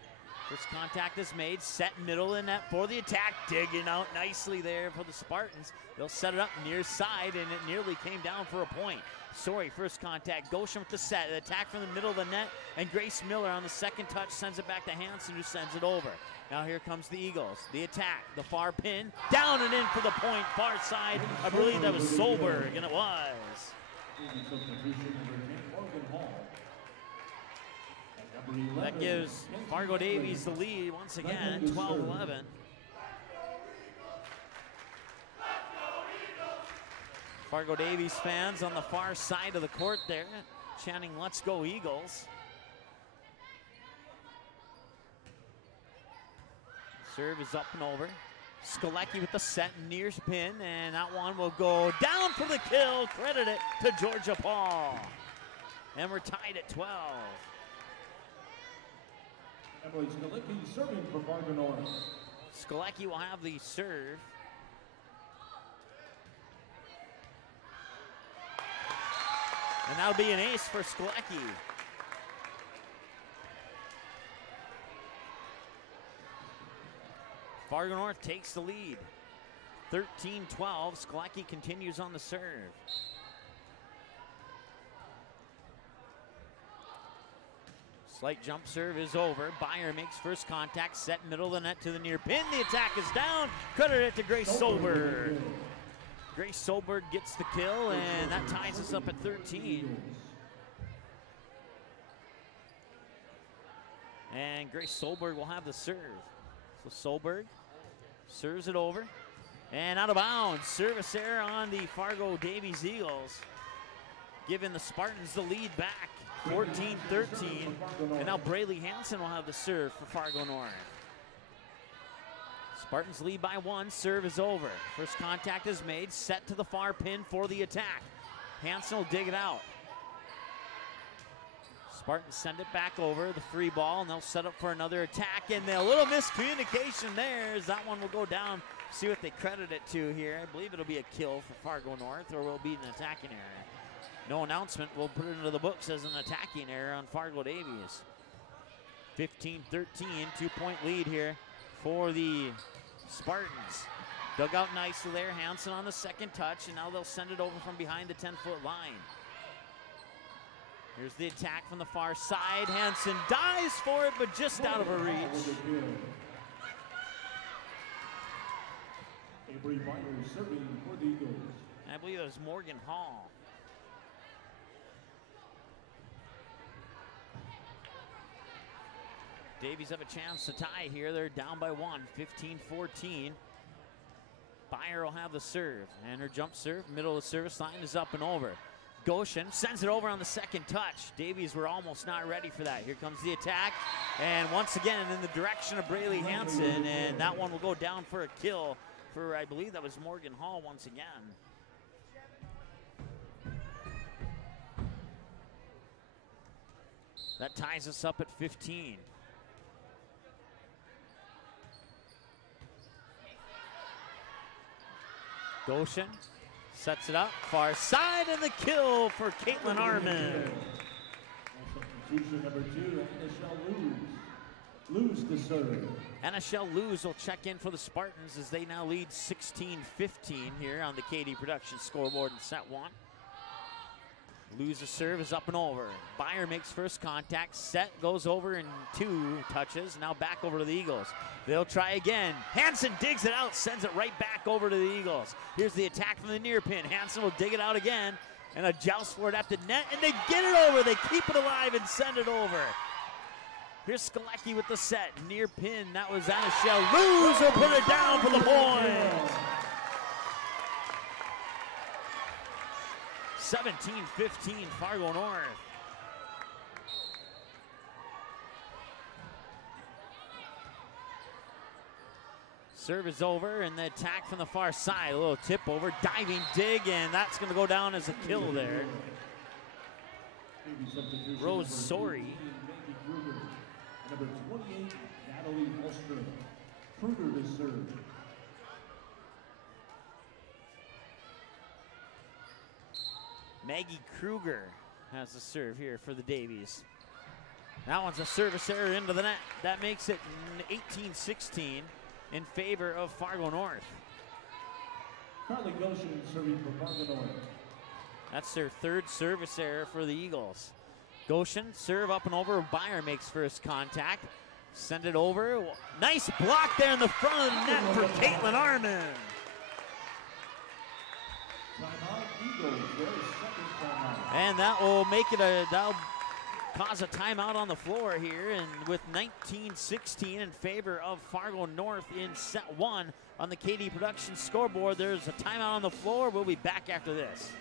First contact is made. Set middle in net for the attack. Digging out nicely there for the Spartans. They'll set it up near side, and it nearly came down for a point. Soares, first contact. Goshen with the set. The attack from the middle of the net, and Grace Miller on the second touch sends it back to Hansen, who sends it over. Now here comes the Eagles. The attack, the far pin. Down and in for the point, far side. I believe that was Solberg, and it was. That gives Fargo Davies the lead once again, 12-11. Fargo Davies fans on the far side of the court there, chanting "Let's go Eagles." Serve is up and over. Skolecki with the set, near pin, and that one will go down for the kill. Credit it to Georgia Paul. And we're tied at 12. Emily Skolecki serving for Fargo North. Skolecki will have the serve. And that'll be an ace for Skolecki. Fargo North takes the lead. 13-12, Skolecki continues on the serve. Slight jump serve is over. Byer makes first contact, set middle of the net to the near pin. The attack is down. Credit it to Grace Solberg. Grace Solberg gets the kill, and that ties us up at 13. And Grace Solberg will have the serve. So Solberg serves it over, and out of bounds. Service error on the Fargo Davies Eagles, giving the Spartans the lead back, 14-13. And now Braylee Hansen will have the serve for Fargo North. Spartans lead by one. Serve is over. First contact is made. Set to the far pin for the attack. Hansen will dig it out. Spartans send it back over, the free ball, and they'll set up for another attack. And a little miscommunication there as that one will go down. See what they credit it to here. I believe it'll be a kill for Fargo North, or will be an attacking error. No announcement. We'll put it into the books as an attacking error on Fargo Davies. 15-13, 2-point lead here for the Spartans. Dug out nicely there. Hansen on the second touch, and now they'll send it over from behind the 10-foot line. Here's the attack from the far side. Hansen dives for it, but just out of her reach. Avery Byer serving for the Eagles. I believe it was Morgan Hall. Davies have a chance to tie here. They're down by one, 15-14. Byer will have the serve, and her jump serve, middle of the service line, is up and over. Goshen, sends it over on the second touch. Davies were almost not ready for that. Here comes the attack, and once again in the direction of Braley Hansen, and that one will go down for a kill for, I believe that was Morgan Hall once again. That ties us up at 15. Goshen sets it up, far side, and the kill for Caitlin Arman. Substitution number 2, Lose to serve. Anashel Luz will check in for the Spartans as they now lead 16-15 here on the KD Production scoreboard in set 1. Luz's serve is up and over. Beyer makes first contact. Set goes over in 2 touches. Now back over to the Eagles. They'll try again. Hansen digs it out, sends it right back over to the Eagles. Here's the attack from the near pin. Hansen will dig it out again, and a joust for it at the net, and they get it over. They keep it alive and send it over. Here's Skolecki with the set. Near pin, that was Anashel Luz will put it down for the points. 17-15, Fargo North. Serve is over, and the attack from the far side. A little tip over, diving dig, and that's going to go down as a kill there. Rose Sori. Number 28, Natalie Holstrom. Kruger to serve. Maggie Kruger has the serve here for the Davies. That one's a service error into the net. That makes it 18-16 in favor of Fargo North. Carly Goshen serving for Fargo North. That's their 3rd service error for the Eagles. Goshen, serve up and over. Beyer makes first contact. Send it over. Nice block there in the front of the net for Caitlin Arman. And that will make it that'll cause a timeout on the floor here. And with 19-16 in favor of Fargo North in set 1 on the KD Production scoreboard, there's a timeout on the floor. We'll be back after this.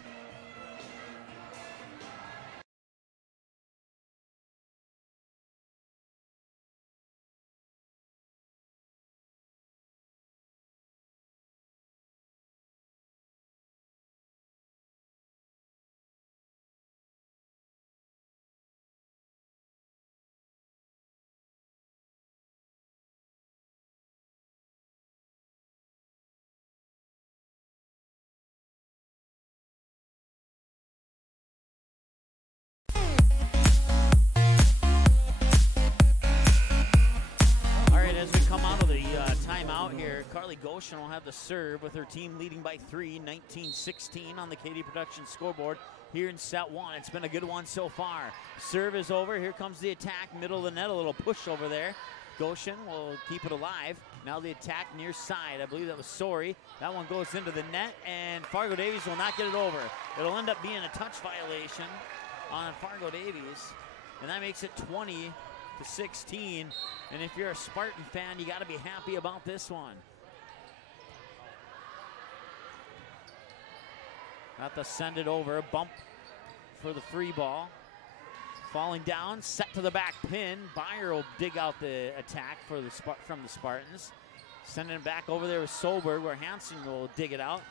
Carly Goshen will have the serve with her team leading by 3, 19-16 on the KD Production scoreboard here in set 1. It's been a good one so far. Serve is over. Here comes the attack, middle of the net, a little push over there. Goshen will keep it alive. Now the attack near side. I believe that was Sori. That one goes into the net, and Fargo Davies will not get it over. It'll end up being a touch violation on Fargo Davies, and that makes it 20-16. And if you're a Spartan fan, you got to be happy about this one. Have to send it over. Bump for the free ball. Falling down, set to the back pin. Beyer will dig out the attack for from the Spartans. Sending it back over there with Solberg, where Hansen will dig it out.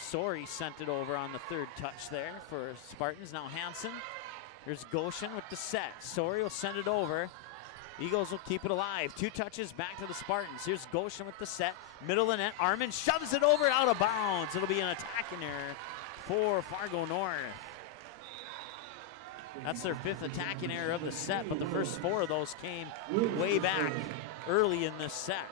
Sori sent it over on the 3rd touch there for Spartans. Now Hansen. Here's Goshen with the set. Sori will send it over. Eagles will keep it alive. 2 touches back to the Spartans. Here's Goshen with the set. Middle of the net. Arman shoves it over out of bounds. It'll be an attacking error for Fargo North. That's their 5th attacking error of the set, but the first 4 of those came way back early in this set.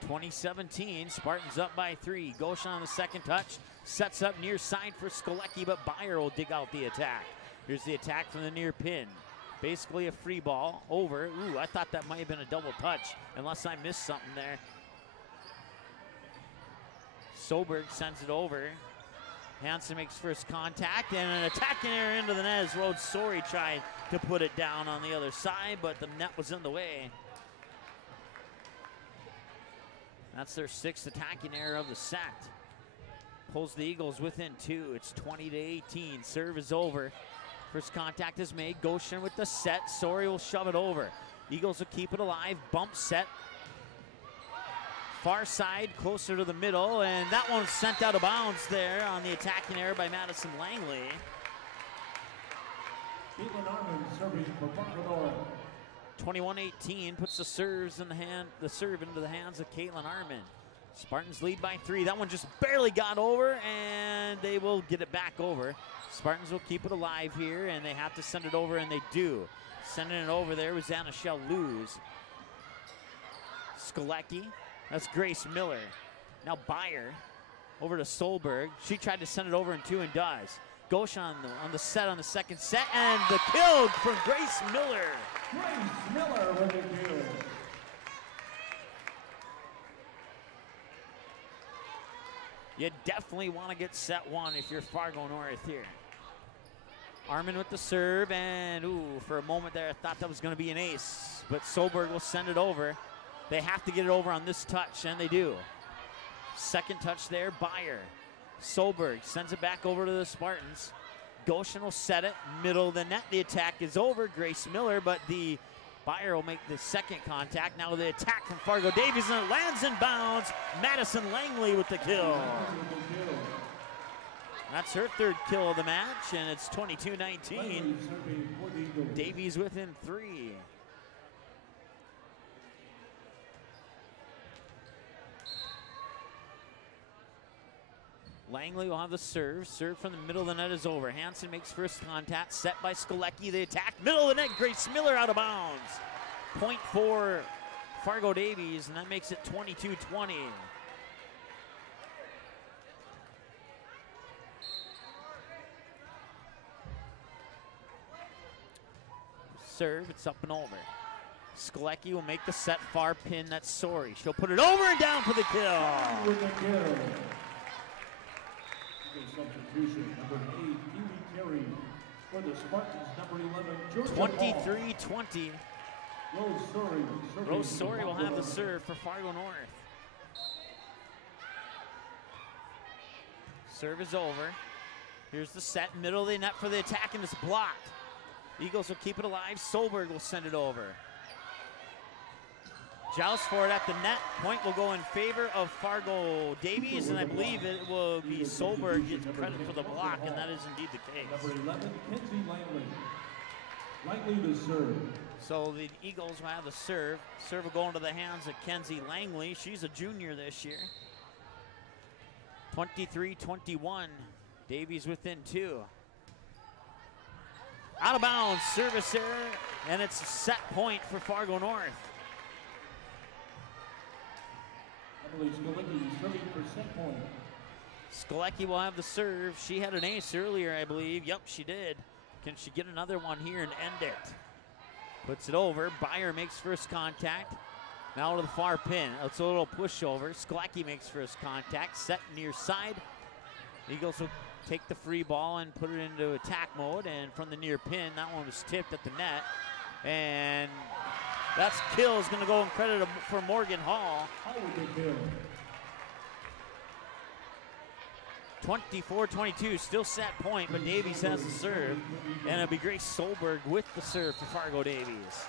(2017), Spartans up by 3. Goshen on the 2nd touch. Sets up near side for Skolecki, but Beyer will dig out the attack. Here's the attack from the near pin. Basically a free ball over. Ooh, I thought that might have been a double touch, unless I missed something there. Solberg sends it over. Hansen makes first contact, and an attacking error into the net as Rose Sori tried to put it down on the other side, but the net was in the way. That's their 6th attacking error of the set. Pulls the Eagles within 2. It's 20-18. Serve is over. First contact is made. Goshen with the set. Sori will shove it over. Eagles will keep it alive. Bump set. Far side, closer to the middle, and that one's sent out of bounds there on the attacking error by Madison Langley. Caitlin Armin serving for Fargo North. 21-18 puts the serve into the hands of Caitlin Armin. Spartans lead by 3. That one just barely got over, and they will get it back over. Spartans will keep it alive here, and they have to send it over, and they do. Sending it over there was Anna Luz. Skolecki. That's Grace Miller. Now Byer over to Solberg. She tried to send it over in 2 and does. Goshen on the set on the second set, and the kill from Grace Miller. Grace Miller with the kill. You definitely want to get set 1 if you're Fargo North here. Armin with the serve, and for a moment there I thought that was going to be an ace, but Solberg will send it over. They have to get it over on this touch, and they do. Second touch there, Byer. Solberg sends it back over to the Spartans. Goshen will set it, middle of the net. The attack is over, Grace Miller, but the Byer will make the second contact. Now the attack from Fargo Davies, and it lands in bounds. Madison Langley with the kill. That's her 3rd kill of the match, and it's 22-19. Davies within 3. Langley will have the serve. Serve from the middle of the net is over. Hansen makes first contact. Set by Skolecki. The attack. Middle of the net. Grace Miller out of bounds. Point for Fargo Davies, and that makes it 22-20. Serve. It's up and over. Skolecki will make the set. Far pin. That's Sori. She'll put it over and down for the kill. With the kill. Substitution, number 8, Kiwi Terry. For the Spartans, number 11, Georgia 23-20. Rose Sori will have the serve for Fargo North. Serve is over. Here's the set, middle of the net for the attack, and it's blocked. Eagles will keep it alive. Solberg will send it over. Joust for it at the net. Point will go in favor of Fargo Davies, and I believe it will be Solberg gets credit for the block, and that is indeed the case. Number 11, Kenzie Langley. Langley to serve. So the Eagles will have the serve. Serve will go into the hands of Kenzie Langley. She's a junior this year. 23-21. Davies within 2. Out of bounds, service error, and it's a set point for Fargo North. Skolecki serving for set point. Skolecki will have the serve. She had an ace earlier, I believe. Yep, she did. Can she get another one here and end it? Puts it over. Byer makes first contact. Now to the far pin. It's a little pushover. Skolecki makes first contact. Set near side. Eagles will take the free ball and put it into attack mode. And from the near pin, that one was tipped at the net. And that's kill is going to go in credit for Morgan Hall. 24-22, still set point, but Davies has the serve. And it'll be Grace Solberg with the serve for Fargo Davies.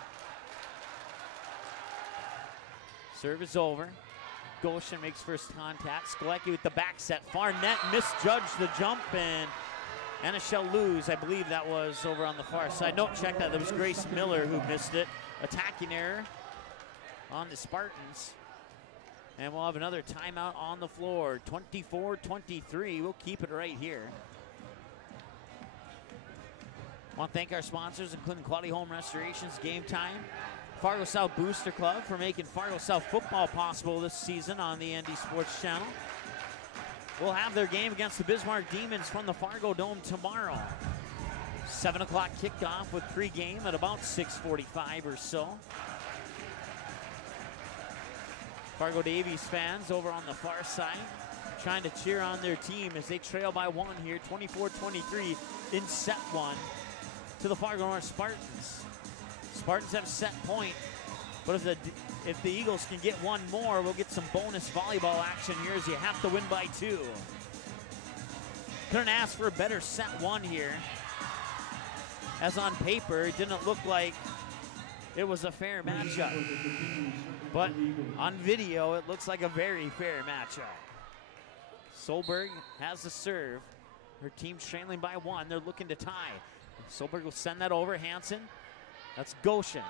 Serve is over. Goshen makes first contact. Skolecki with the back set. Far net, misjudged the jump, and Anna Luz, I believe that was over on the far side. No, check that. That was Grace Miller who missed it. Attacking error on the Spartans. And we'll have another timeout on the floor. 24-23. We'll keep it right here. I want to thank our sponsors, including Quality Home Restorations, Game Time, Fargo South Booster Club for making Fargo South football possible this season on the ND Sports Channel. We'll have their game against the Bismarck Demons from the Fargo Dome tomorrow. 7 o'clock kickoff with pregame at about 6:45 or so. Fargo Davies fans over on the far side trying to cheer on their team as they trail by 1 here, 24-23 in set 1 to the Fargo North Spartans. Spartans have set point. But if the Eagles can get one more, we'll get some bonus volleyball action here as you have to win by 2. Couldn't ask for a better set 1 here. As on paper, it didn't look like it was a fair matchup. But on video, it looks like a very fair matchup. Solberg has the serve. Her team's trailing by 1. They're looking to tie. Solberg will send that over. Hansen. That's Goshen.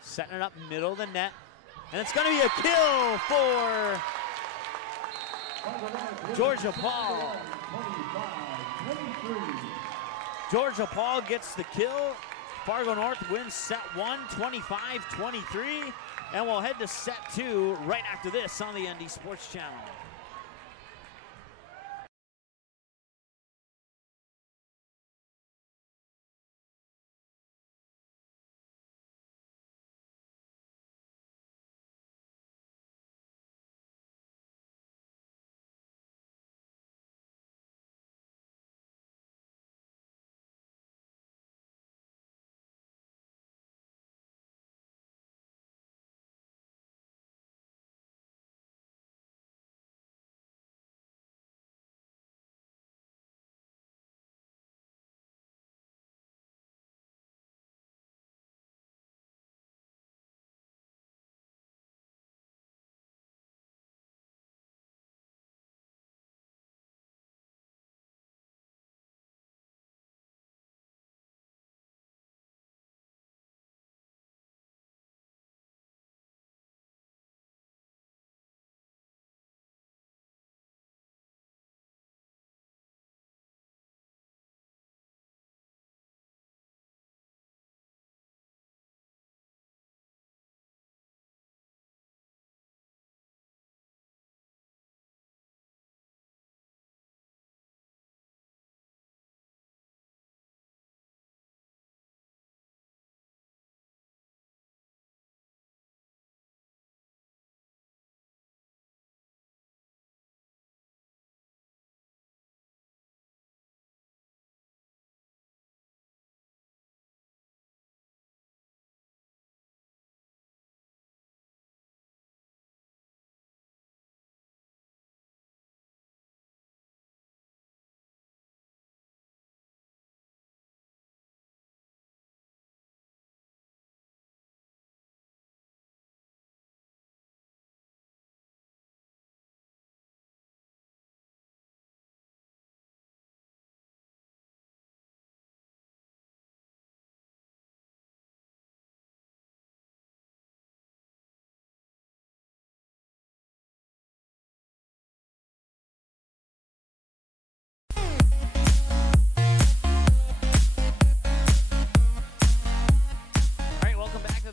Setting it up middle of the net. And it's going to be a kill for Georgia Paul. Georgia Paul gets the kill. Fargo North wins set 1, 25-23. And we'll head to set 2 right after this on the ND Sports Channel.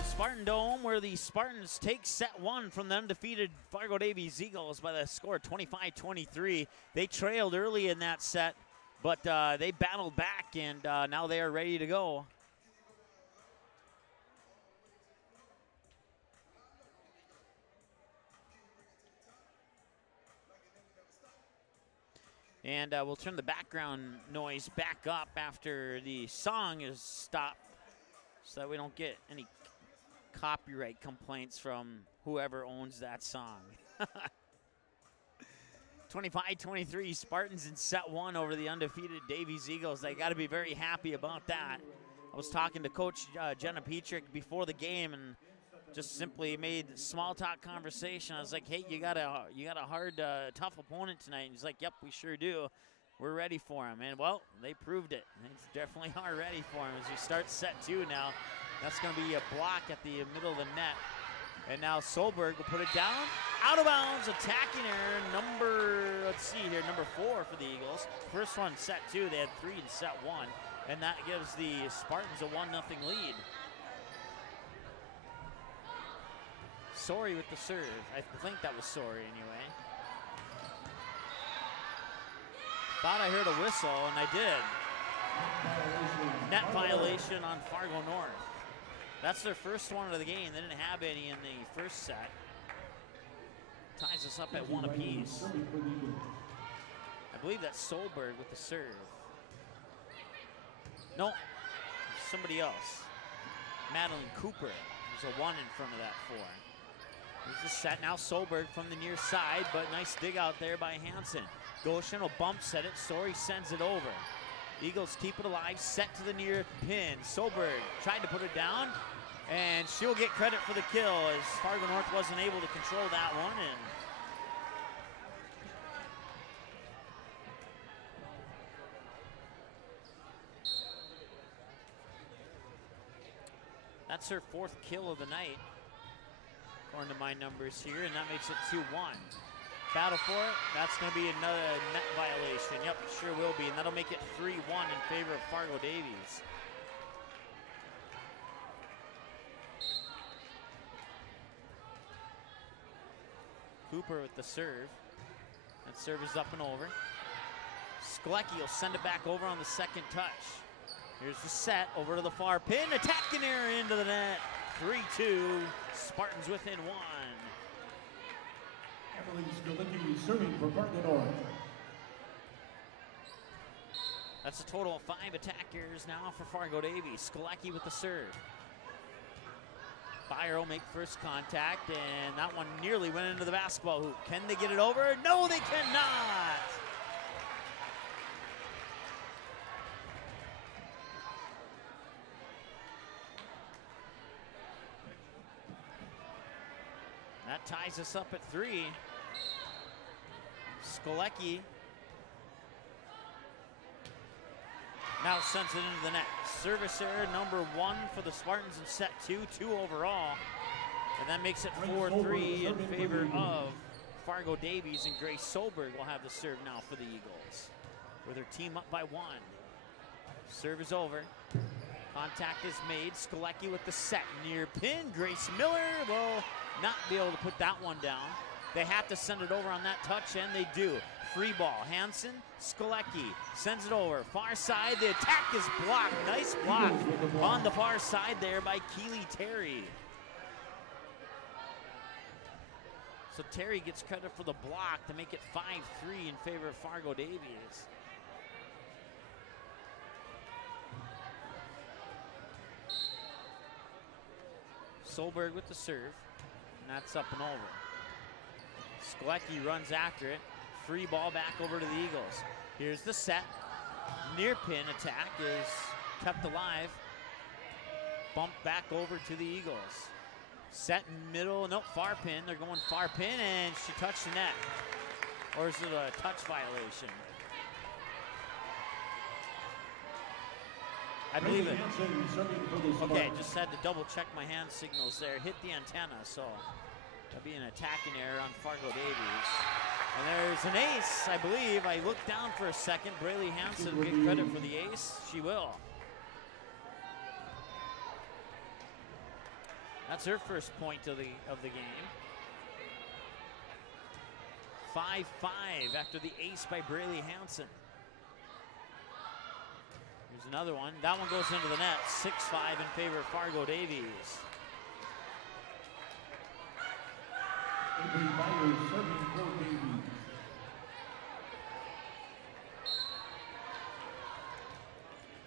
Spartan Dome, where the Spartans take set 1 from the undefeated Fargo Davies Eagles by the score 25-23. They trailed early in that set, but they battled back, and now they are ready to go. And we'll turn the background noise back up after the song is stopped so that we don't get any copyright complaints from whoever owns that song. 25-23, Spartans in set 1 over the undefeated Davies Eagles. They got to be very happy about that. I was talking to Coach Jenna Petrick before the game and just simply made small talk conversation. I was like, hey, you got a hard, tough opponent tonight. And he's like, yep, we sure do. We're ready for him. And, well, they proved it. They definitely are ready for him as we start set 2 now. That's going to be a block at the middle of the net. And now Solberg will put it down. Out of bounds, attacking her, number 4 for the Eagles. First one, set 2. They had 3 in set 1. And that gives the Spartans a 1-0 lead. Sorry with the serve. I think that was Sorry anyway. Thought I heard a whistle, and I did. Net violation on Fargo North. That's their first one of the game. They didn't have any in the first set. Ties us up at 1 apiece. I believe that's Solberg with the serve. No, somebody else. Madeline Cooper There's a 1 in front of that 4. There's the set now. Solberg from the near side, but nice dig out there by Hansen. Goshen will bump set it. Story sends it over. Eagles keep it alive. Set to the near pin. Solberg tried to put it down, and she'll get credit for the kill as Fargo North wasn't able to control that one. And that's her 4th kill of the night, according to my numbers here, and that makes it 2-1. Battle for it, that's going to be another net violation. Yep, it sure will be, and that'll make it 3-1 in favor of Fargo Davies. Cooper with the serve. That serve is up and over. Sklecki will send it back over on the second touch. Here's the set, over to the far pin, attacking her into the net. 3-2, Spartans within 1. Emily Sklecki serving for Fargo North. That's a total of 5 attackers now for Fargo Davies. Sklecki with the serve. Byer will make first contact, and that one nearly went into the basketball hoop. Can they get it over? No, they cannot! That ties us up at 3. Sklecki now sends it into the net. Service error number 1 for the Spartans in set 2, 2 overall. And that makes it 4-3 in favor of Fargo Davies, and Grace Solberg will have the serve now for the Eagles, with her team up by 1. Serve is over. Contact is made. Sklecki with the set near pin. Grace Miller will not be able to put that one down. They have to send it over on that touch, and they do. Free ball. Hansen, Sklecki sends it over. Far side, the attack is blocked. Nice block on the far side there by Keely Terry. So Terry gets credit for the block to make it 5-3 in favor of Fargo Davies. Solberg with the serve, and that's up and over. Sklecki runs after it. Free ball back over to the Eagles. Here's the set. Near pin attack is kept alive. Bumped back over to the Eagles. Set middle, nope, far pin. They're going far pin, and she touched the net. Or is it a touch violation? I believe it. Okay, just had to double check my hand signals there. Hit the antenna, so that'll be an attacking error on Fargo Davies. And there's an ace, I believe. I looked down for a second. Braylee Hansen will get credit for the ace. She will. That's her first point of the game. 5-5 after the ace by Braylee Hansen. Here's another one. That one goes into the net. 6-5 in favor of Fargo Davies. Avery Byer serving for Davies.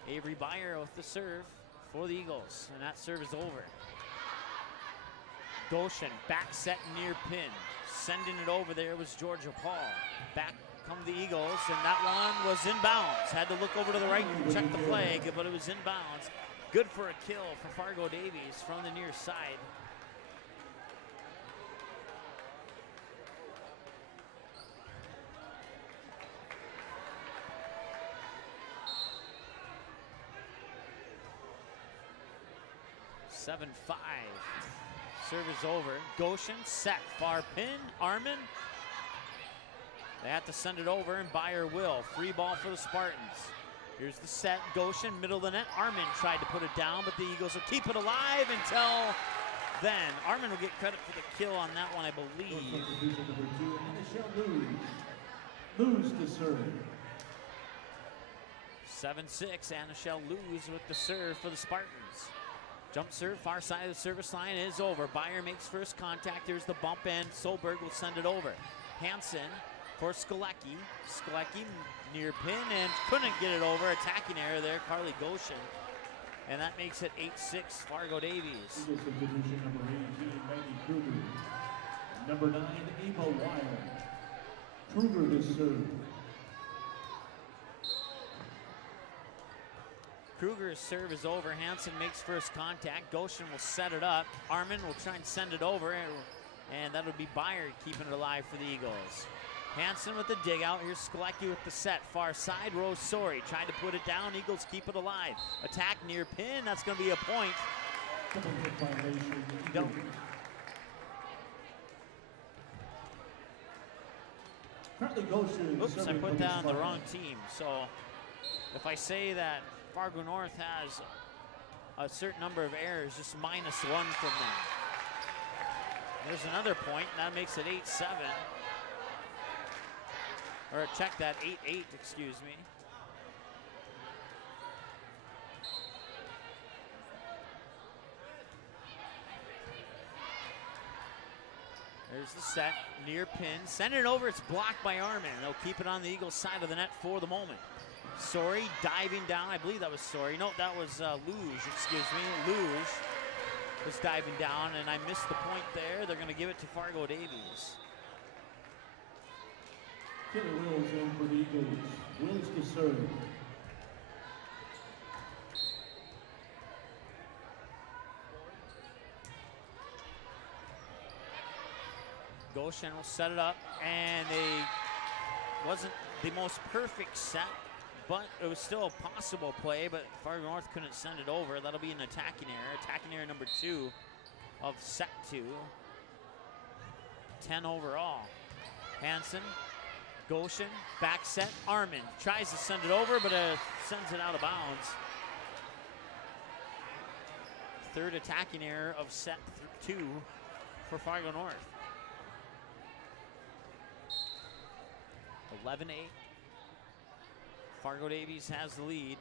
Avery Byer with the serve for the Eagles, and that serve is over. Goshen, back set near pin. Sending it over there was Georgia Paul. Back come the Eagles, and that one was in bounds. Had to look over to the right and check the flag, but it was in bounds. Good for a kill for Fargo Davies from the near side. Seven, 5. Serve is over. Goshen, set, far pin. Armin. They have to send it over, and Byer will. Free ball for the Spartans. Here's the set. Goshen, middle of the net. Armin tried to put it down, but the Eagles will keep it alive until then. Armin will get credit for the kill on that one, I believe. Lose to serve. 7-6. Annashelle Luz with the serve for the Spartans. Jump serve, far side of the service line is over. Byer makes first contact. There's the bump, and Solberg will send it over. Hansen for Sklecki. Sklecki near pin and couldn't get it over. Attacking error there, Carly Goshen. And that makes it 8-6 Fargo Davies. Eagle substitution number 18, Maggie Kruger. Number 9, Ava Wild. Kruger to serve. Kruger's serve is over. Hansen makes first contact. Goshen will set it up. Armin will try and send it over, and that'll be Byer keeping it alive for the Eagles. Hansen with the dig out. Here's Skolecki with the set. Far side, Rose Sori tried to put it down. Eagles keep it alive. Attack near pin. That's going to be a point. Don't. Oops, I put down the wrong team. So if I say that Fargo North has a certain number of errors, just -1 from them. There's another point. That makes it 8-7. Or check that, 8-8, excuse me. There's the set, near pin. Send it over, it's blocked by Armin. They'll keep it on the Eagles' side of the net for the moment. Sori diving down, I believe that was Sori. No, that was Luge, excuse me. Luge was diving down, and I missed the point there. They're gonna give it to Fargo Davies. Taylor Wills in for the Eagles. Wills to serve. Goshen will set it up, and they wasn't the most perfect set, but it was still a possible play, but Fargo North couldn't send it over. That'll be an attacking error. Attacking error number 2 of set 2. 10 overall. Hansen, Goshen, back set. Armin tries to send it over, but sends it out of bounds. Third attacking error of set 2 for Fargo North. 11-8. Fargo Davies has the lead.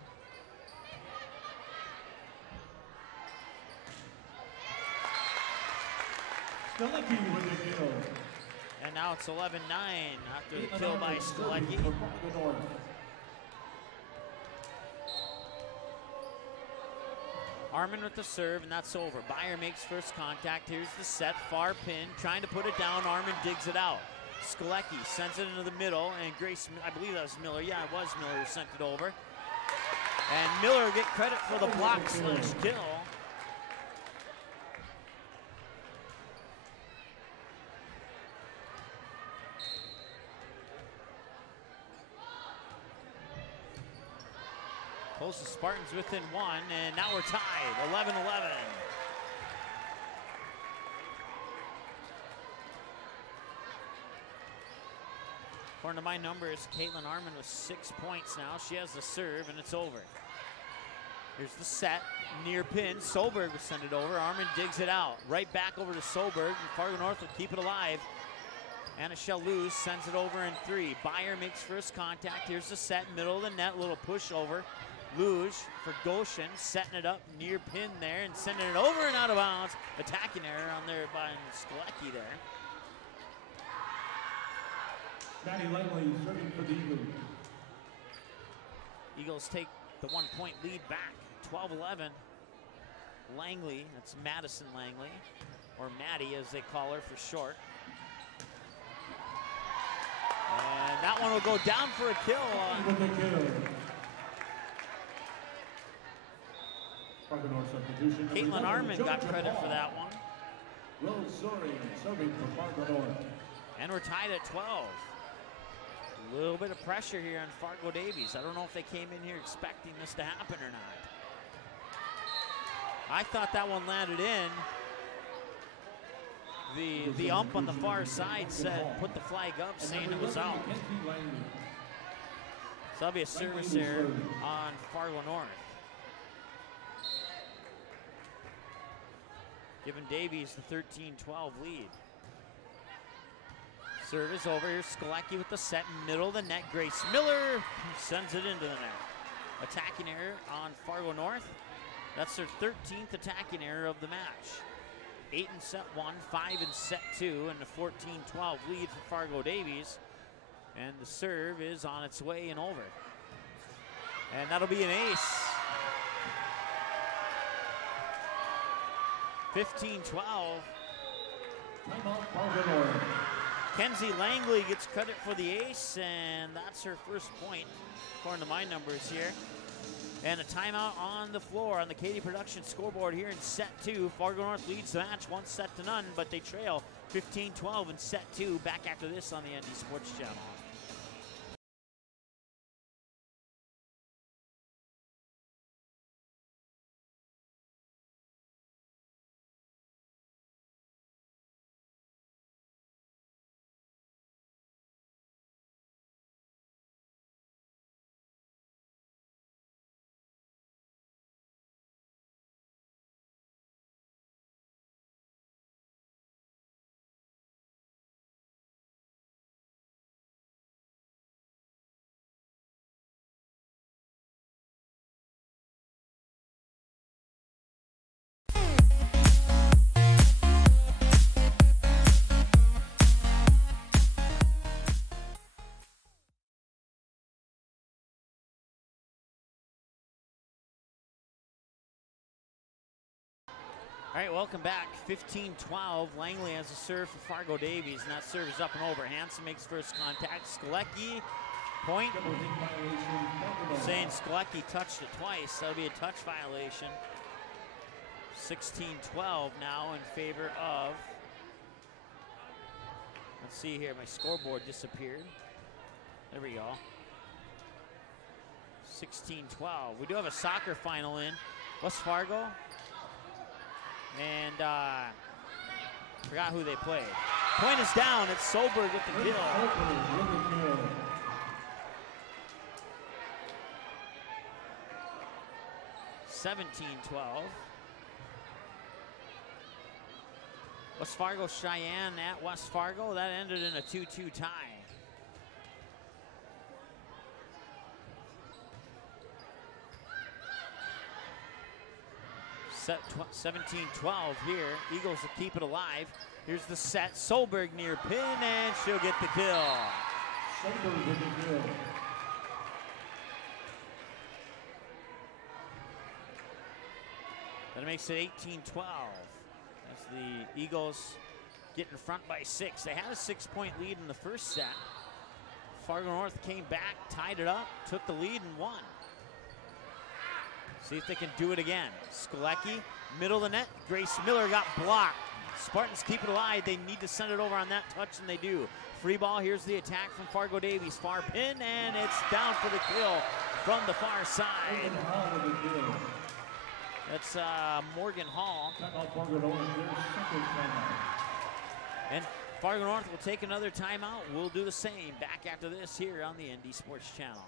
Skolecki with the kill. And now it's 11-9 after the kill by Skolecki. Armin with the serve, and that's over. Byer makes first contact. Here's the set, far pin, trying to put it down. Armin digs it out. Skolecki sends it into the middle, and Grace, I believe that was Miller. Yeah, it was Miller who sent it over. And Miller get credit for the block/kill. Pulls the Spartans within 1, and now we're tied, 11-11. According to my numbers, Caitlin Armin with 6 points now. She has the serve, and it's over. Here's the set, near pin. Solberg will send it over. Armin digs it out. Right back over to Solberg, and Fargo North will keep it alive. Anna Shalhoub sends it over in 3. Byer makes first contact. Here's the set, middle of the net, little push over. Luge for Goshen, setting it up near pin there and sending it over and out of bounds. Attacking error on there by Skolecki there. Maddie Langley serving for the Eagles. Eagles take the 1-point lead back, 12-11. Langley, that's Madison Langley, or Maddie as they call her for short. And that one will go down for a kill. Caitlin Armin got credit for that one. Rose Sori serving for Fargo North. And we're tied at 12. A little bit of pressure here on Fargo Davies. I don't know if they came in here expecting this to happen or not. I thought that one landed in. The ump on the far side said, put the flag up, saying it was out. So that'll be a service error on Fargo North. Giving Davies the 13-12 lead. Serve is over. Here's Skolecki with the set, middle of the net. Grace Miller sends it into the net. Attacking error on Fargo North. That's their 13th attacking error of the match. 8 in set 1, 5 in set 2, and the 14-12 lead for Fargo Davies. And the serve is on its way and over. And that'll be an ace. 15-12. Timeout, Fargo North. Kenzie Langley gets credit for the ace, and that's her first point, according to my numbers here. And a timeout on the floor on the Katie Production scoreboard here in set 2. Fargo North leads the match 1-0, but they trail 15-12 in set 2. Back after this on the ND Sports Channel. All right, welcome back. 15-12. Langley has a serve for Fargo Davies, and that serve is up and over. Hansen makes first contact. Skolecki, point. Saying Skolecki touched it twice. That'll be a touch violation. 16-12 now in favor of. Let's see here. My scoreboard disappeared. There we go. 16-12. We do have a soccer final in West Fargo. And forgot who they played. Point is down. It's Solberg with the kill. 17-12. West Fargo Cheyenne at West Fargo. That ended in a 2-2 tie. Set 17-12 here. Eagles will keep it alive. Here's the set. Solberg near pin, and she'll get the kill. Solberg with the kill. That makes it 18-12. As the Eagles get in front by 6. They had a 6-point lead in the first set. Fargo North came back, tied it up, took the lead, and won. See if they can do it again. Skolecki, middle of the net. Grace Miller got blocked. Spartans keep it alive. They need to send it over on that touch, and they do. Free ball. Here's the attack from Fargo Davies. Far pin, and it's down for the kill from the far side. That's Morgan Hall. And Fargo North will take another timeout. We'll do the same back after this here on the ND Sports Channel.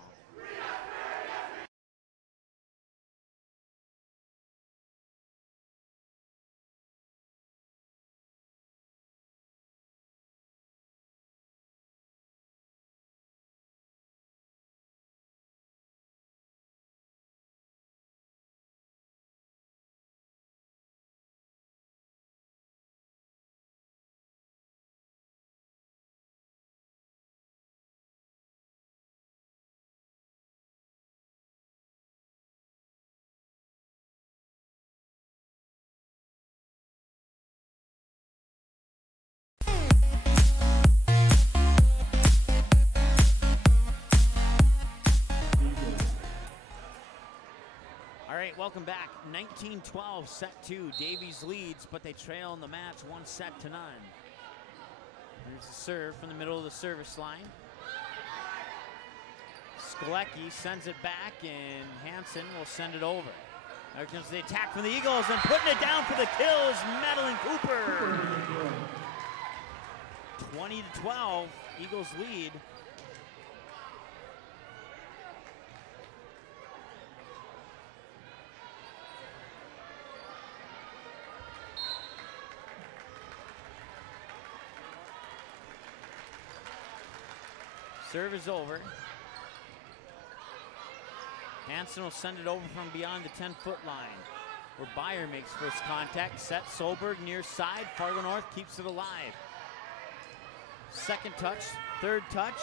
All right, welcome back. 19-12, set 2. Davies leads, but they trail in the match 1-0. Here's the serve from the middle of the service line. Skolecki sends it back, and Hansen will send it over. There comes the attack from the Eagles, and putting it down for the kill is Madeline Cooper. 20-12, Eagles lead. Serve is over. Hansen will send it over from beyond the 10-foot line, where Byer makes first contact. Set Solberg near side. Fargo North keeps it alive. Second touch, third touch.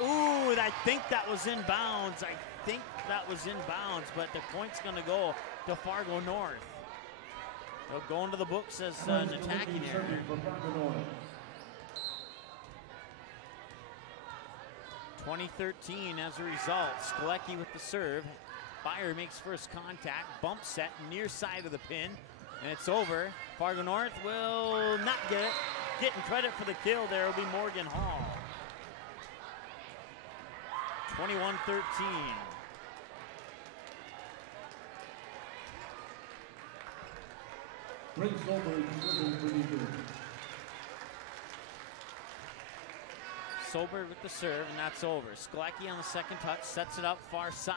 Ooh, I think that was in bounds. But the point's gonna go to Fargo North. They'll go into the books as an attacking error. 2013 as a result. Skolecki with the serve. Fire makes first contact. Bump set near side of the pin. And it's over. Fargo North will not get it. Getting credit for the kill there will be Morgan Hall. 21-13. Ray Solberg serving for Eagles. Solberg with the serve, and that's over. Skolecki on the second touch, sets it up far side.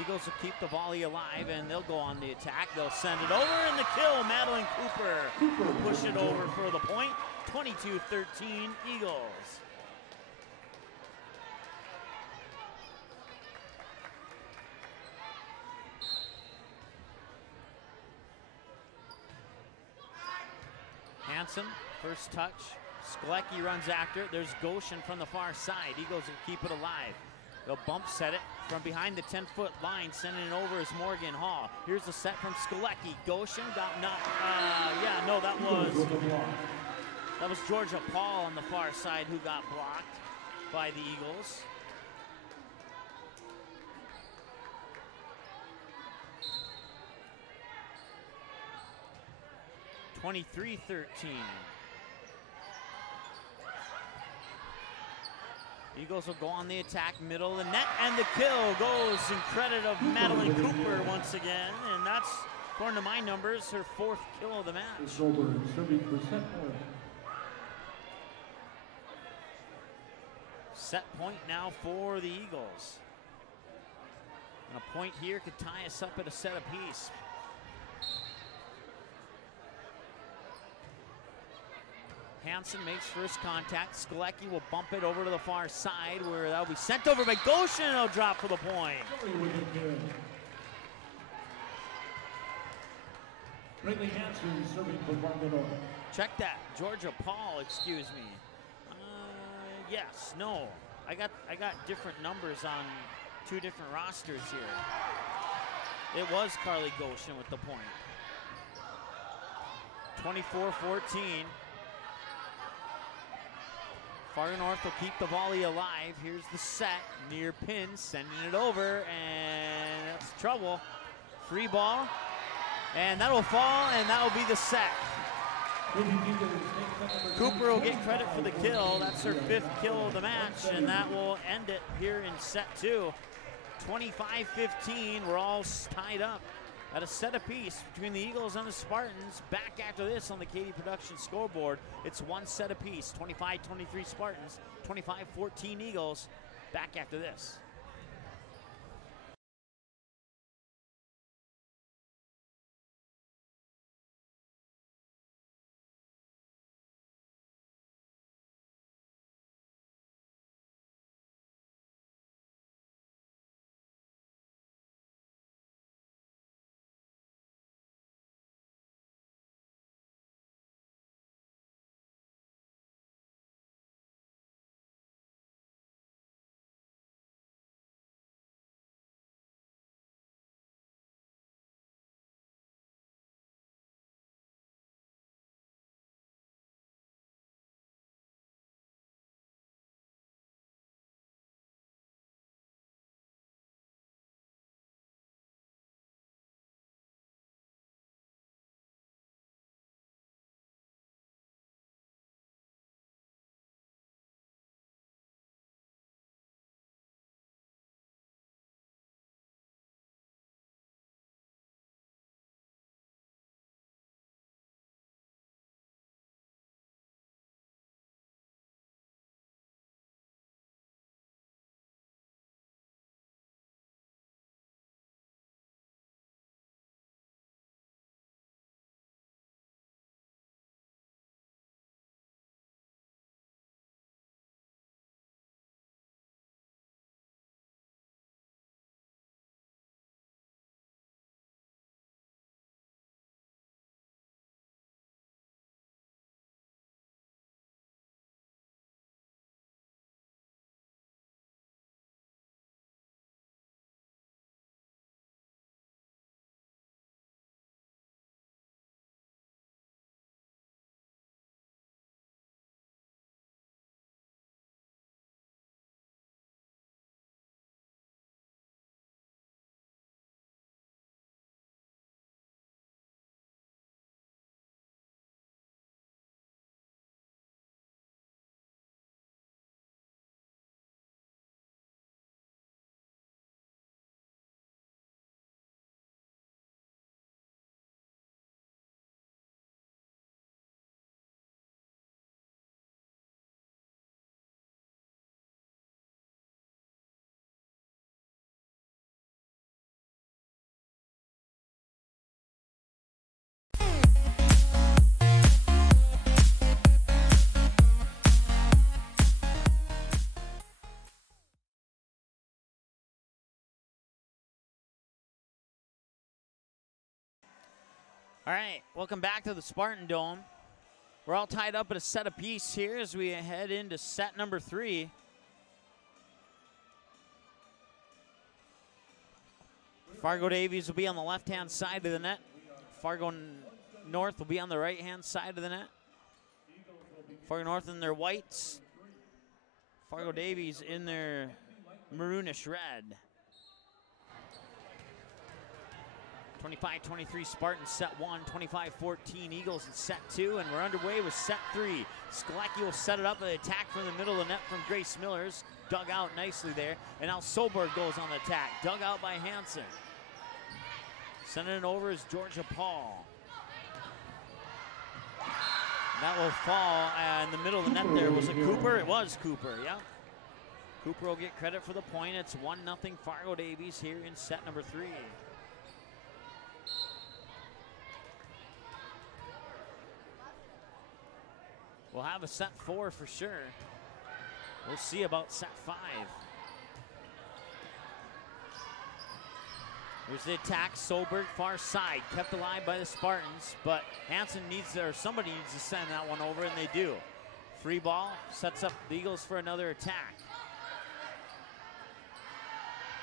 Eagles will keep the volley alive, and they'll go on the attack. They'll send it over, and the kill, Madeline Cooper will push it over for the point. 22-13 Eagles. Hansen, first touch. Skolecki runs after it. There's Goshen from the far side. Eagles will keep it alive. They'll bump set it from behind the 10-foot line. Sending it over is Morgan Hall. Here's the set from Skolecki. Goshen got knocked. That was Georgia Paul on the far side who got blocked by the Eagles. (23-13). Eagles will go on the attack, middle of the net, and the kill goes in credit of Madeline Cooper once again, and that's, according to my numbers, her 4th kill of the match. Set point now for the Eagles. And a point here could tie us up at a set apiece. Hansen makes first contact. Skolecki will bump it over to the far side where that'll be sent over by Goshen and it'll drop for the point. Bradley Hansen serving for Fargo. Check that. Georgia Paul, excuse me. Yes, no. I got different numbers on 2 different rosters here. It was Carly Goshen with the point. 24-14. Fargo North will keep the volley alive. Here's the set, near pin, sending it over, and that's trouble. Free ball, and that'll fall, and that'll be the set. Cooper will get credit for the kill. That's her 5th kill of the match, and that will end it here in set 2. 25-15, we're all tied up at a set apiece between the Eagles and the Spartans. Back after this on the Katie Production scoreboard. It's 1 set apiece, 25-23 Spartans, 25-14 Eagles. Back after this. All right, welcome back to the Spartan Dome. We're all tied up at a set apiece here as we head into set number 3. Fargo Davies will be on the left-hand side of the net. Fargo North will be on the right-hand side of the net. Fargo North in their whites. Fargo Davies in their maroonish red. 25-23 Spartans set 1, 25-14 Eagles in set 2, and we're underway with set 3. Skolecki will set it up, an attack from the middle of the net from Grace Millers, dug out nicely there, and now Solberg goes on the attack, dug out by Hansen. Sending it over is Georgia Paul. And that will fall in the middle of the net there. Was it Cooper? It was Cooper, yeah. Cooper will get credit for the point. It's 1-0 Fargo Davies here in set number 3. We'll have a set 4 for sure. We'll see about set 5. There's the attack, Solberg far side, kept alive by the Spartans, but Hansen needs, or somebody needs to send that one over, and they do. Free ball sets up the Eagles for another attack.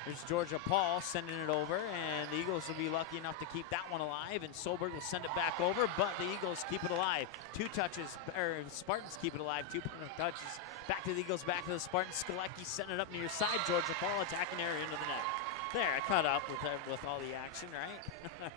There's Georgia Paul sending it over, and the Eagles will be lucky enough to keep that one alive, and Solberg will send it back over, but the Eagles keep it alive. 2 touches, or Spartans keep it alive, 2 touches. Back to the Eagles, back to the Spartans. Skolecki sending it up near side. Georgia Paul attacking area into the net. There, I caught up with all the action, right?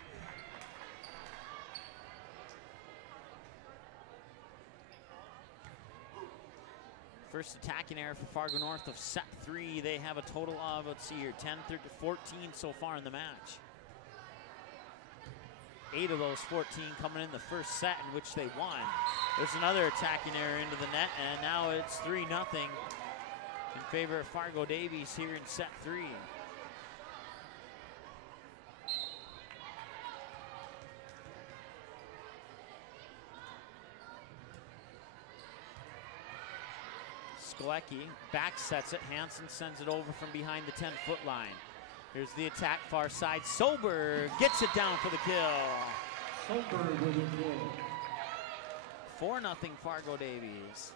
First attacking error for Fargo North of set 3. They have a total of, let's see here, 10, 13, 14 so far in the match. 8 of those 14 coming in the first set in which they won. There's another attacking error into the net, and now it's 3-0 in favor of Fargo Davies here in set 3. Skolecki back sets it. Hansen sends it over from behind the 10-foot line. Here's the attack far side. Solberg gets it down for the kill. Solberg with a kill. 4-0 Fargo Davies.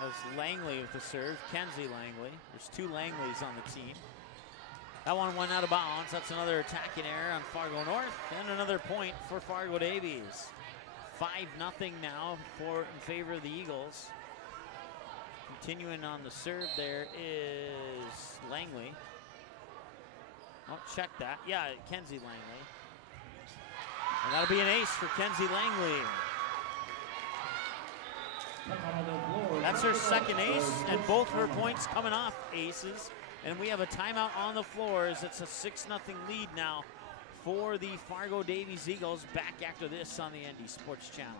That was Langley with the serve, Kenzie Langley. There's 2 Langleys on the team. That one went out of bounds. That's another attacking error on Fargo North, and another point for Fargo Davies. 5-0 now in favor of the Eagles. Continuing on the serve there is Langley. Oh, check that. Yeah, Kenzie Langley. And that'll be an ace for Kenzie Langley. That's her second ace, and both her points coming off aces. And we have a timeout on the floors. It's a 6-0 lead now for the Fargo Davies Eagles. Back after this on the ND Sports Channel.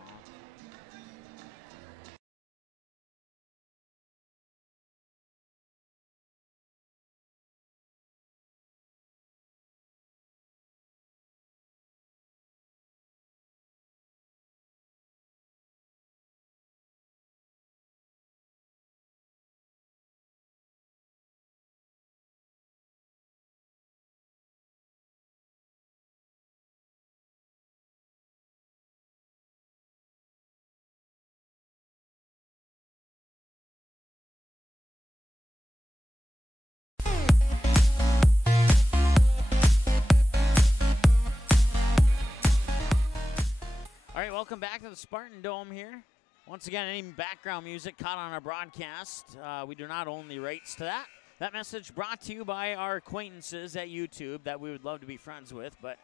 All right, welcome back to the Spartan Dome here. Once again, any background music caught on our broadcast, we do not own the rights to that. That message brought to you by our acquaintances at YouTube that we would love to be friends with, but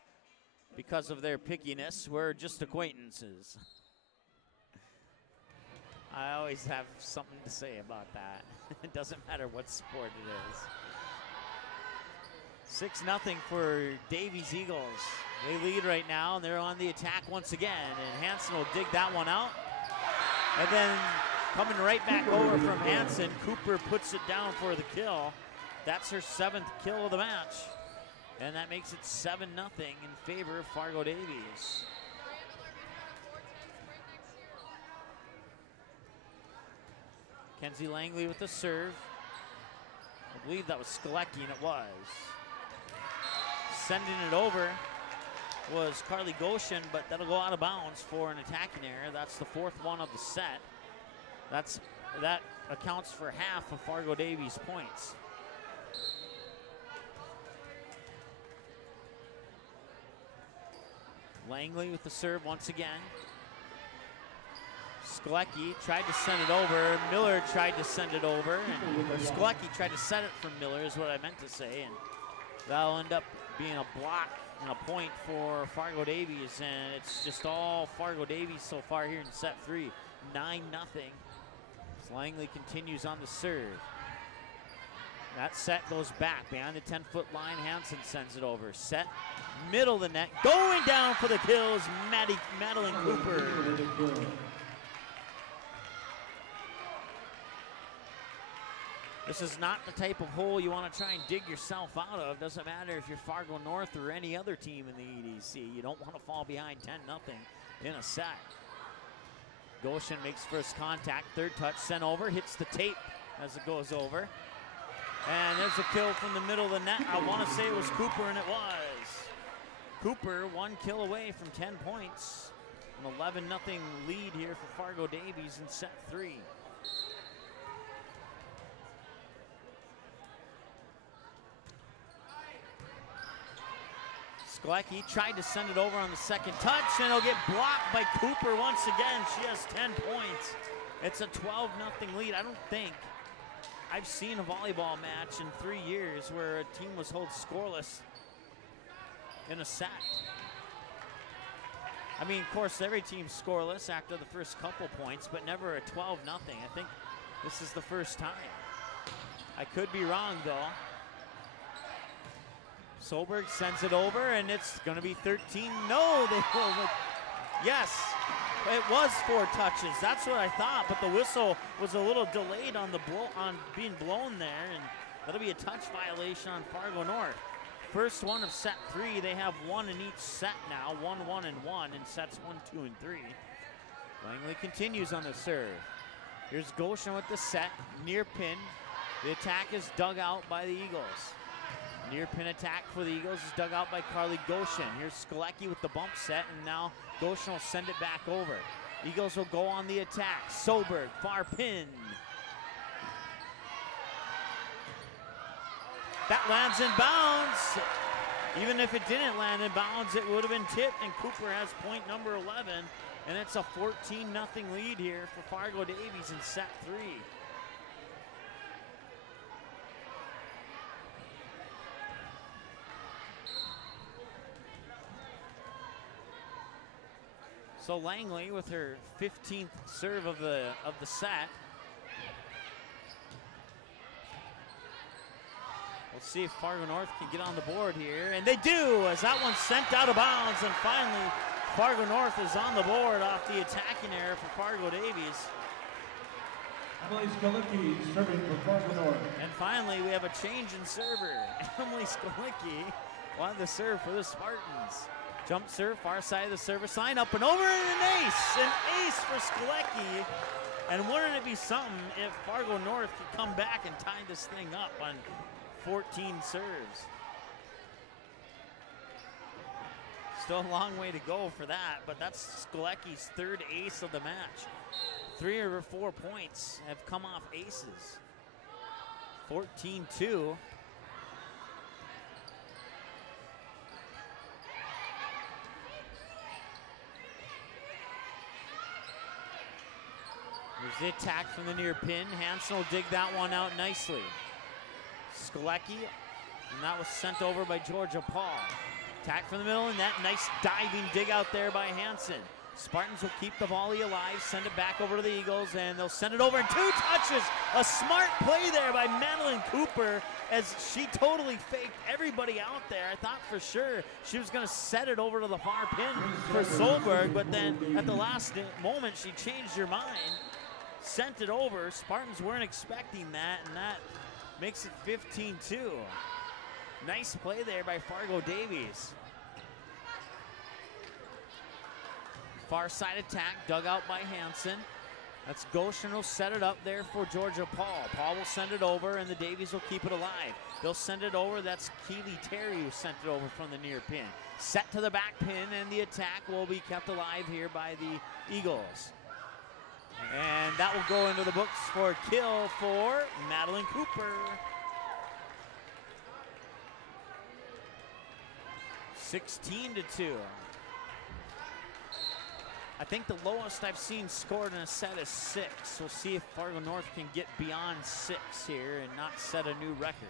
because of their pickiness, we're just acquaintances. I always have something to say about that. It doesn't matter what sport it is. 6-0 for Davies Eagles. They lead right now, and they're on the attack once again, and Hansen will dig that one out. And then coming right back over from Hansen, Cooper puts it down for the kill. That's her 7th kill of the match. And that makes it 7-0 in favor of Fargo Davies. Kenzie Langley with the serve. I believe that was Skolecki, and it was. Sending it over was Carly Goshen, but that'll go out of bounds for an attacking error. That's the 4th one of the set. That accounts for half of Fargo Davies' points. Langley with the serve once again. Skolecki tried to send it over. Miller tried to send it over. And Skolecki tried to set it from Miller is what I meant to say. And that'll end up being a block and a point for Fargo Davies. And it's just all Fargo Davies so far here in set 3. 9-0. As Langley continues on the serve. That set goes back behind the 10-foot line. Hansen sends it over. Set, middle of the net. Going down for the kills, Madeline Cooper. This is not the type of hole you want to try and dig yourself out of. Doesn't matter if you're Fargo North or any other team in the EDC. You don't want to fall behind 10-0 in a set. Goshen makes first contact. Third touch sent over. Hits the tape as it goes over. And there's a kill from the middle of the net. I want to say it was Cooper, and it was. Cooper 1 kill away from 10 points. An 11-0 lead here for Fargo Davies in set 3. Skolecki tried to send it over on the second touch, and it'll get blocked by Cooper once again. She has 10 points. It's a 12-0 lead. I don't think I've seen a volleyball match in 3 years where a team was held scoreless in a set. I mean, of course, every team's scoreless after the first couple points, but never a 12-0. I think this is the first time. I could be wrong, though. Solberg sends it over, and it's going to be 13. No, they will. Yes, it was 4 touches. That's what I thought, but the whistle was a little delayed on being blown there, and that'll be a touch violation on Fargo North. First one of set 3. They have 1 in each set now. 1, 1, and 1 in sets 1, 2, and 3. Langley continues on the serve. Here's Goshen with the set, near pin. The attack is dug out by the Eagles. Near pin attack for the Eagles is dug out by Carly Goshen. Here's Skolecki with the bump set, and now Goshen will send it back over. Eagles will go on the attack. Solberg, far pin. That lands in bounds. Even if it didn't land in bounds, it would have been tipped, and Cooper has point number 11, and it's a 14-0 lead here for Fargo Davies in set 3. So Langley with her 15th serve of the set. We'll see if Fargo North can get on the board here, and they do, as that one's sent out of bounds, and finally Fargo North is on the board off the attacking error for Fargo Davies. Emily Skolecki serving for Fargo North. And finally we have a change in server. Emily Skolecki will have the serve for the Spartans. Jump serve, far side of the service line, up and over, and an ace for Skolecki. And wouldn't it be something if Fargo North could come back and tie this thing up on 14 serves. Still a long way to go for that, but that's Skolecki's 3rd ace of the match. 3 of her 4 points have come off aces. 14-2. There's the attack from the near pin. Hansen will dig that one out nicely. Skolecki, and that was sent over by Georgia Paul. Attack from the middle, and that nice diving dig out there by Hansen. Spartans will keep the volley alive, send it back over to the Eagles, and they'll send it over in 2 touches. A smart play there by Madeline Cooper as she totally faked everybody out there. I thought for sure she was going to set it over to the far pin for Solberg, but then at the last moment she changed her mind. Sent it over. Spartans weren't expecting that, and that makes it 15-2. Nice play there by Fargo Davies. Far side attack, dug out by Hansen. That's Goshen will set it up there for Georgia Paul. Paul will send it over, and the Davies will keep it alive. They'll send it over. That's Keely Terry who sent it over from the near pin. Set to the back pin, and the attack will be kept alive here by the Eagles. And that will go into the books for a kill for Madeline Cooper. 16-2. I think the lowest I've seen scored in a set is 6. We'll see if Fargo North can get beyond 6 here and not set a new record.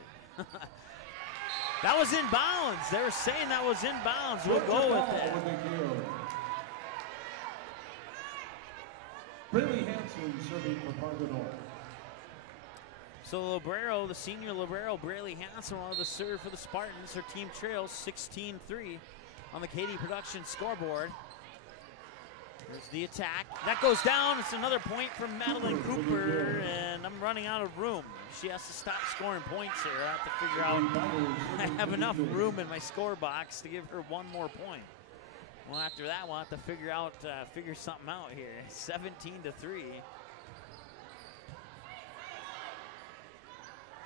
That was in bounds. They were saying that was in bounds. We'll go with it. Braley Hansen serving for Fargo North. So Libero, the senior Libero, Braley Hansen will have the serve for the Spartans. Her team trails 16-3 on the KD Production scoreboard. There's the attack. That goes down. It's another point from Madeline Cooper, and I'm running out of room. She has to stop scoring points here. I have to figure out I have enough room in my score box to give her one more point. Well, after that, we'll have to figure something out here. 17-3.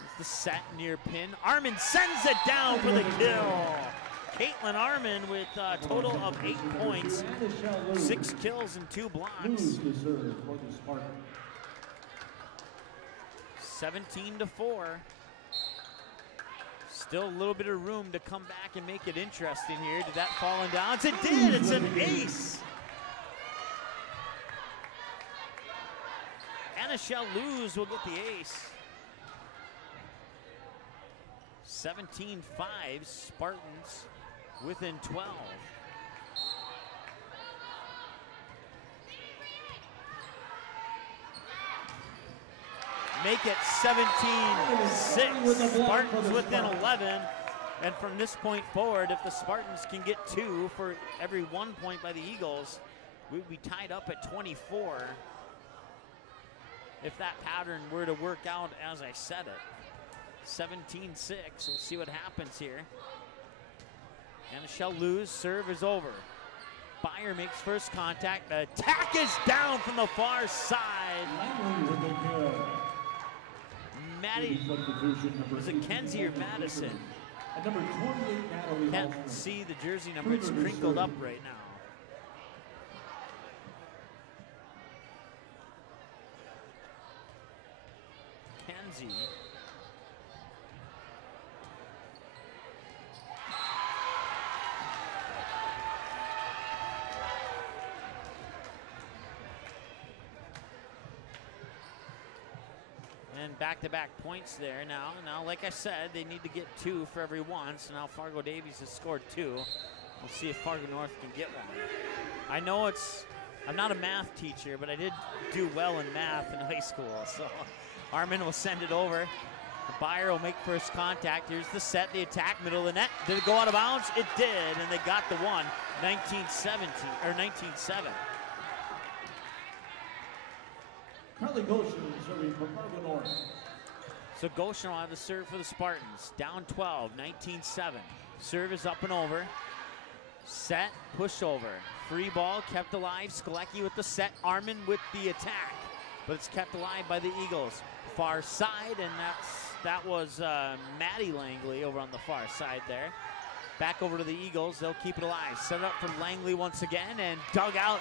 It's the set near pin. Armin sends it down for the kill. Caitlin Armin with a total of 8 points, 6 kills and 2 blocks. 17-4. Still a little bit of room to come back and make it interesting here. Did that fall in downs? It did. It's an ace. Anna-Shell Luz will get the ace. 17-5, Spartans within 12. Make it 17-6. Spartans within 11. And from this point forward, if the Spartans can get 2 for every 1 point by the Eagles, we'd be tied up at 24 if that pattern were to work out as I said it. 17-6. We'll see what happens here. Anna-Shell Luz, serve is over. Byer makes first contact. The attack is down from the far side. Maddie, was it Kenzie or Madison? Can't see the jersey number. It's crinkled up right now. Kenzie. And back-to-back points there now. Now, like I said, they need to get 2 for every 1. So now Fargo Davies has scored 2. We'll see if Fargo North can get 1. I know I'm not a math teacher, but I did do well in math in high school. So Armin will send it over. The Byer will make first contact. Here's the set, the attack, middle of the net. Did it go out of bounds? It did, and they got the one. 19-17 or 19-7. Carly Goshen serving for Fargo North. So Goshen will have the serve for the Spartans. Down 12, 19-7. Serve is up and over. Set, push over. Free ball kept alive. Skolecki with the set. Armin with the attack. But it's kept alive by the Eagles. Far side, and that was Maddie Langley over on the far side there. Back over to the Eagles. They'll keep it alive. Set it up for Langley once again, and dug out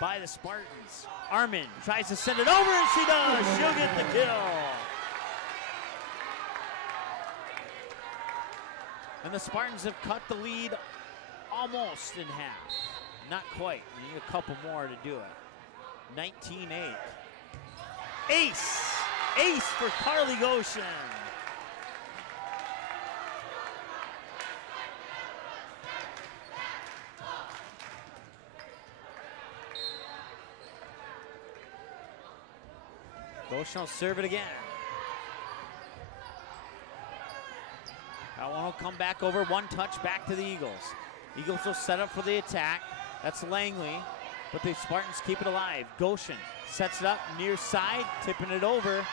by the Spartans. Armin tries to send it over, and she does. She'll get the kill. And the Spartans have cut the lead almost in half. Not quite. We need a couple more to do it. 19-8. Ace. Ace for Carly Goshen. Goshen will serve it again. That one will come back over. One touch back to the Eagles. Eagles will set up for the attack. That's Langley, but the Spartans keep it alive. Goshen sets it up near side, tipping it over.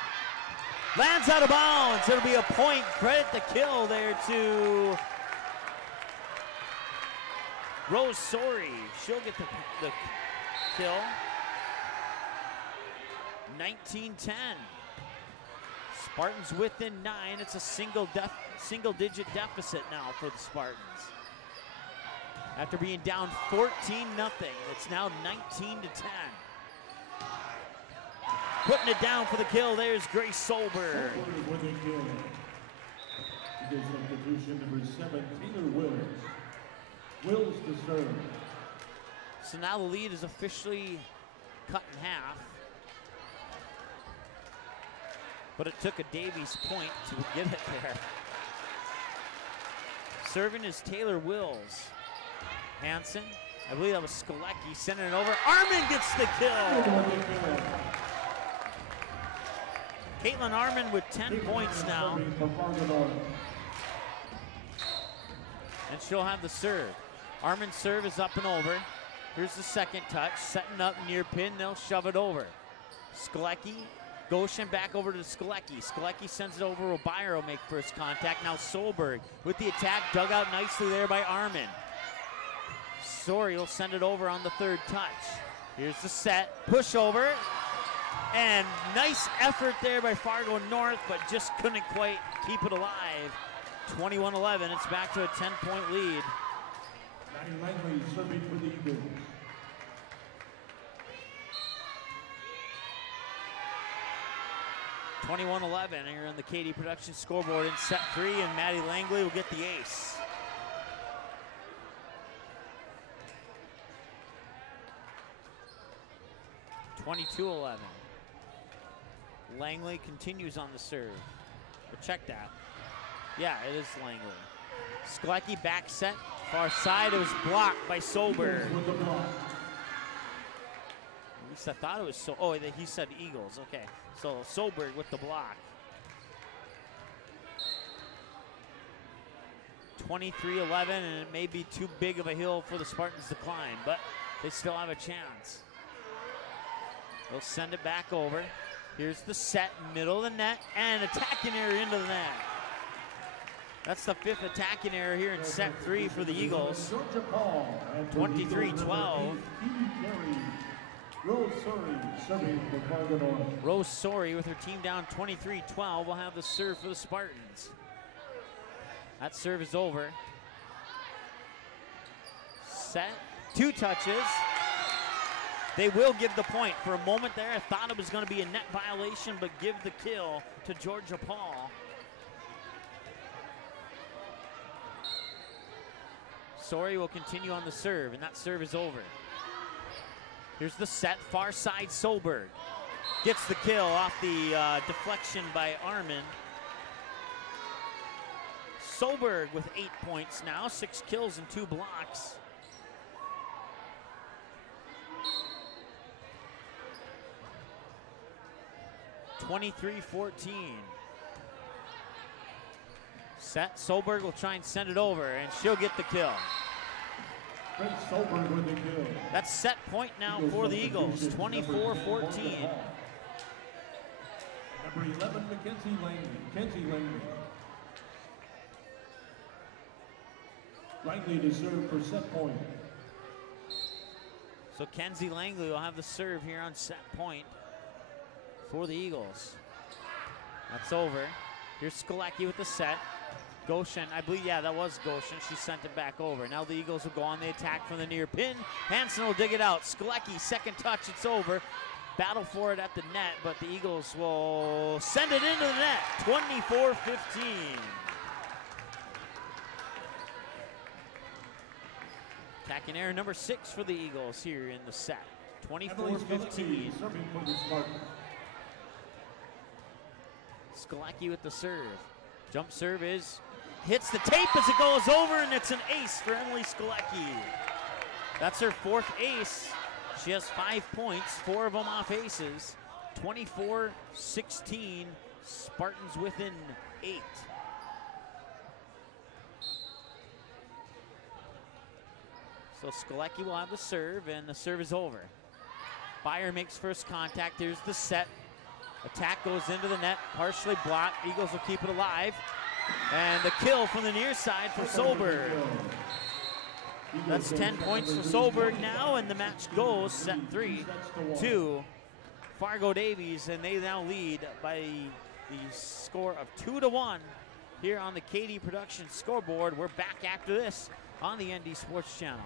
Lands out of bounds. It'll be a point. Credit the kill there to Rose Sorry. She'll get the kill. 19-10. Spartans within 9. It's a single-digit deficit now for the Spartans. After being down 14-0, it's now 19-10. Putting it down for the kill, there's Grace Solberg. Substitution number 7, Taylor Wills. Wills to serve. So now the lead is officially cut in half. But it took a Davies point to get it there. Serving is Taylor Wills. Hansen, I believe that was Skolecki, sending it over. Armin gets the kill. Caitlin Armin with 10 points now. And she'll have the serve. Armin's serve is up and over. Here's the second touch, setting up near pin, they'll shove it over. Skolecki, Goshen back over to Skolecki. Skolecki sends it over, O'Byer will make first contact. Now Solberg with the attack, dug out nicely there by Armin. Sorry will send it over on the third touch. Here's the set, push over, and nice effort there by Fargo North, but just couldn't quite keep it alive. 21-11, it's back to a 10-point lead. Maddie Langley serving for the Eagles. (21-11) here on the KD Production scoreboard in set 3, and Maddie Langley will get the ace. (22-11). Langley continues on the serve. But check that. Yeah, it is Langley. Skolecki back set, far side. It was blocked by Solberg. At least I thought it was so. Oh, he said Eagles. Okay, so Solberg with the block. 23-11, and it may be too big of a hill for the Spartans to climb, but they still have a chance. They'll send it back over. Here's the set, middle of the net, and attacking error into the net. That's the 5th attacking error here in set 3 for the Eagles. 23-12. Rose Sorry serving for Fargo North. Rose Sorry with her team down 23-12 will have the serve for the Spartans. That serve is over. Set, 2 touches. They will give the point. For a moment there, I thought it was going to be a net violation, but give the kill to Georgia Paul. Sorry will continue on the serve, and that serve is over. Here's the set, far side Solberg. Gets the kill off the deflection by Armin. Solberg with 8 points now, 6 kills and 2 blocks. (23-14). Set, Solberg will try and send it over, and she'll get the kill. Solberg with the kill. That's set point now for the Eagles, 24-14. Number 11, Mackenzie Langley. Langley to serve for set point. So Kenzie Langley will have the serve here on set point for the Eagles. That's over. Here's Skolecki with the set. Goshen, I believe, yeah, that was Goshen. She sent it back over. Now the Eagles will go on the attack from the near pin. Hansen will dig it out. Skolecki, second touch, it's over. Battle for it at the net, but the Eagles will send it into the net. 24-15. Attacking error number 6 for the Eagles here in the set. 24-15. Skolecki with the serve. Jump serve hits the tape as it goes over, and it's an ace for Emily Skolecki. That's her 4th ace. She has 5 points, 4 of them off aces. 24-16, Spartans within 8. So Skolecki will have the serve, and the serve is over. Byer makes first contact. Here's the set. Attack goes into the net, partially blocked. Eagles will keep it alive. And the kill from the near side for Solberg. That's 10 points for Solberg now, and the match goes set 3 to Fargo Davies, and they now lead by the score of 2-1 here on the KD Productions scoreboard. We're back after this on the ND Sports Channel.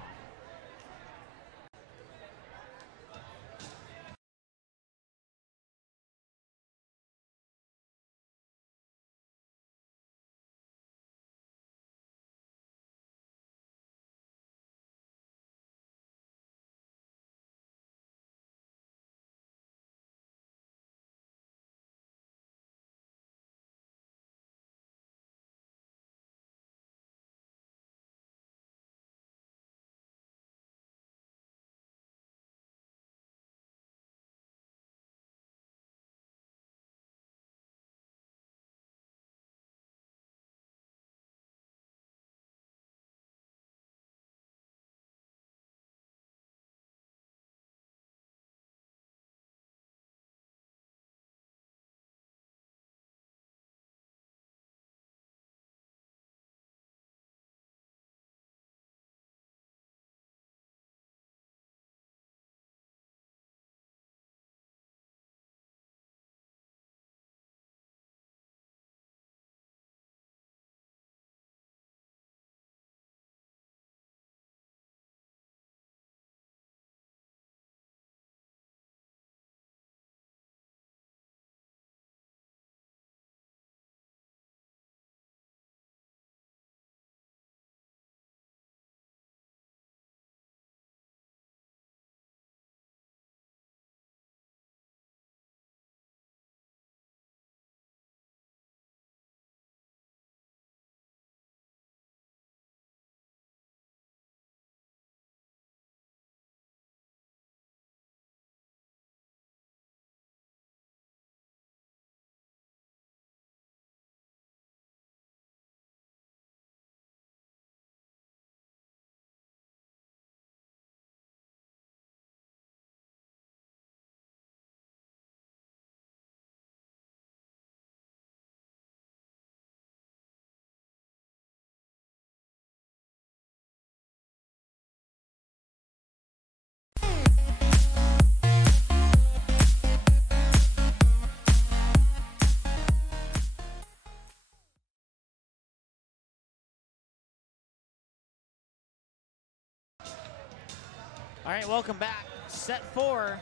All right, welcome back. Set 4,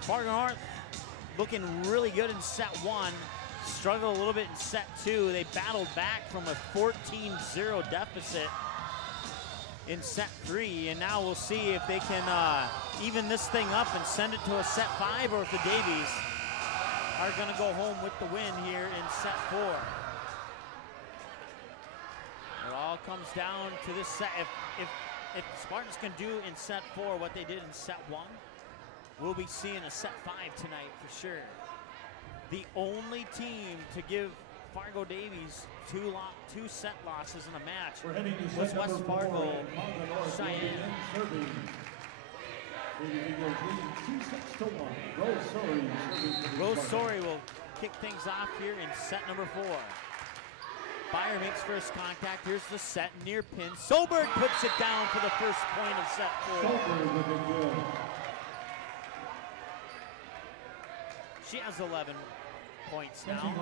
Fargo North looking really good in set 1. Struggled a little bit in set 2. They battled back from a 14-0 deficit in set 3, and now we'll see if they can even this thing up and send it to a set 5, or if the Davies are going to go home with the win here in set 4. It all comes down to this set. If Spartans can do in set 4 what they did in set 1, we'll be seeing a set 5 tonight for sure. The only team to give Fargo Davies two set losses in a match was West Fargo Cheyenne. Rose Sorey will kick things off here in set number 4. Byer makes first contact. Here's the set near pin. Solberg puts it down for the first point of set 4. She has 11 points now.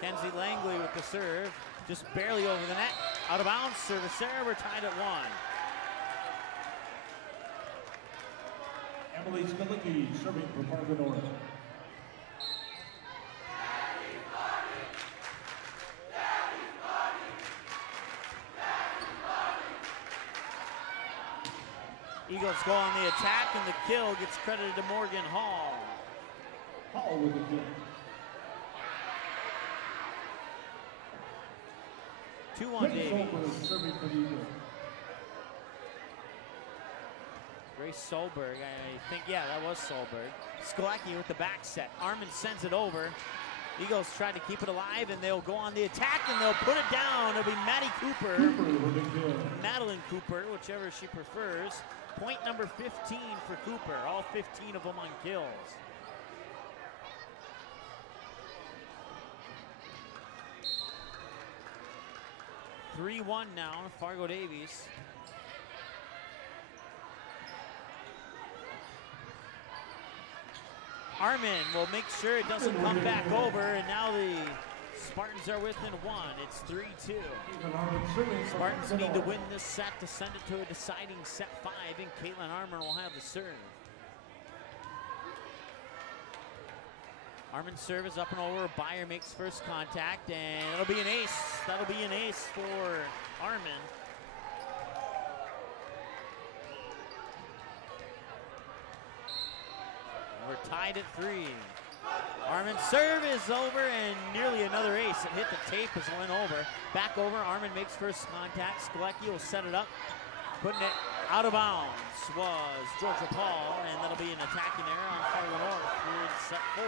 Kenzie Langley with the serve. Just barely over the net. Out of bounds. Service error. We're tied at 1. Emily Skalicki serving for Fargo North. Eagles go on the attack, and the kill gets credited to Morgan Hall. Hall with the kill. 2-1 Davies. Grace Solberg, I think, yeah, that was Solberg. Skalecki with the back set. Armin sends it over. Eagles try to keep it alive, and they'll go on the attack, and they'll put it down. It'll be Maddie Cooper. Madeline Cooper, whichever she prefers. Point number 15 for Cooper, all 15 of them on kills. (3-1) now, Fargo Davies. Armin will make sure it doesn't come back over, and now the Spartans are within one. It's 3-2. Spartans need to win this set to send it to a deciding set 5, and Caitlin Armin will have the serve. Armin's serve is up and over. Byer makes first contact, and it'll be an ace. That'll be an ace for Armin. We're tied at 3. Armin's serve is over, and nearly another ace. It hit the tape as it went over. Back over, Armin makes first contact. Skolecki will set it up. Putting it out of bounds was Georgia Paul, and that'll be an attacking error on Fargo North here in set 4.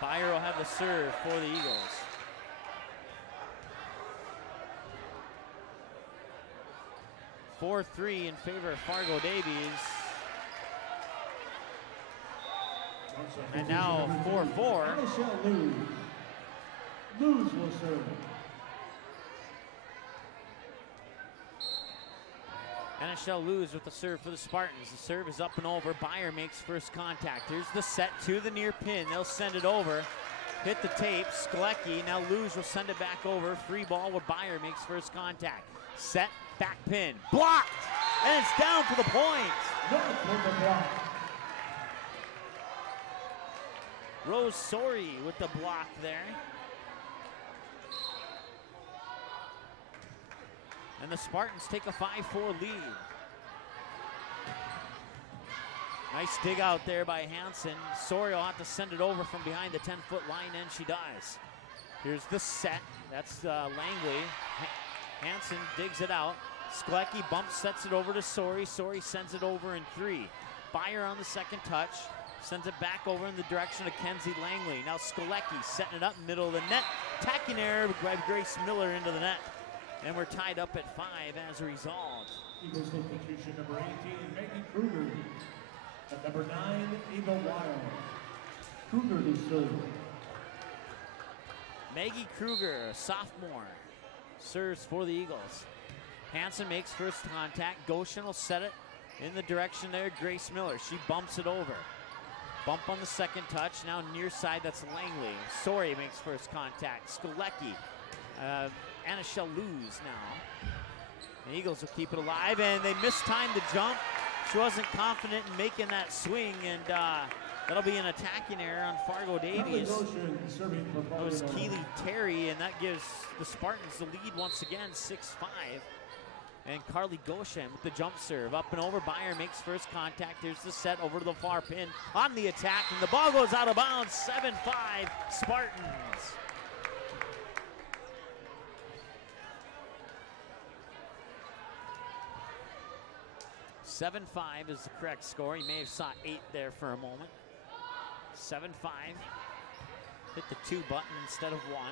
Byer will have the serve for the Eagles. (4-3) in favor of Fargo Davies. And now 4-4. Luz will serve. Anishel Luz with the serve for the Spartans. The serve is up and over. Byer makes first contact. Here's the set to the near pin. They'll send it over. Hit the tape. Skolecki. Now Luz will send it back over. Free ball where Byer makes first contact. Set. Back pin. Blocked. And it's down for the point. Rose Sori with the block there. And the Spartans take a 5-4 lead. Nice dig out there by Hansen. Sori will have to send it over from behind the 10-foot line, and she does. Here's the set. That's Langley. Hansen digs it out. Skolecki bump sets it over to Sori. Sori sends it over in 3. Byer on the second touch. Sends it back over in the direction of Kenzie Langley. Now Skolecki setting it up middle of the net. Tacking error by Grace Miller into the net. And we're tied up at 5 as a result. Eagles substitution number 18, Maggie Kruger. At number 9, Eva Wild. Kruger to serve. Maggie Kruger, a sophomore, serves for the Eagles. Hansen makes first contact. Goshen will set it in the direction there. Grace Miller, she bumps it over. Bump on the second touch. Now near side, that's Langley. Sori makes first contact. Skolecki. Anishel Luz now. The Eagles will keep it alive, and they mistimed the jump. She wasn't confident in making that swing, and that'll be an attacking error on Fargo Davies. That was Keely Terry, and that gives the Spartans the lead once again, 6-5. And Carly Goshen with the jump serve. Up and over, Byer makes first contact. Here's the set over to the far pin on the attack, and the ball goes out of bounds, 7-5 Spartans. (7-5) is the correct score. You may have saw 8 there for a moment. 7-5. Hit the 2 button instead of 1.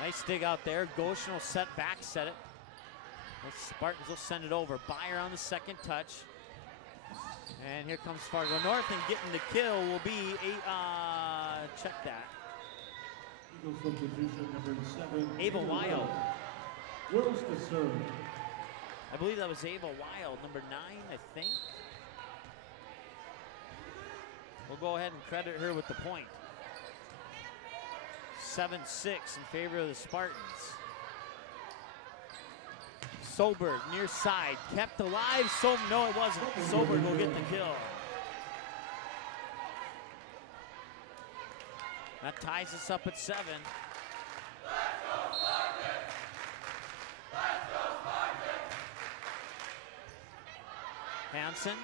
Nice dig out there. Goshen will set back, set it. The Spartans will send it over. Byer on the second touch. And here comes Fargo North, and getting the kill will be check that. Eagle substitution number 7. Ava Wild. Wills to serve. I believe that was Ava Wild, number 9, I think. We'll go ahead and credit her with the point. 7-6 in favor of the Spartans. Soberg near side, kept alive. No, it wasn't. Soberg will get the kill. That ties us up at 7. Hansen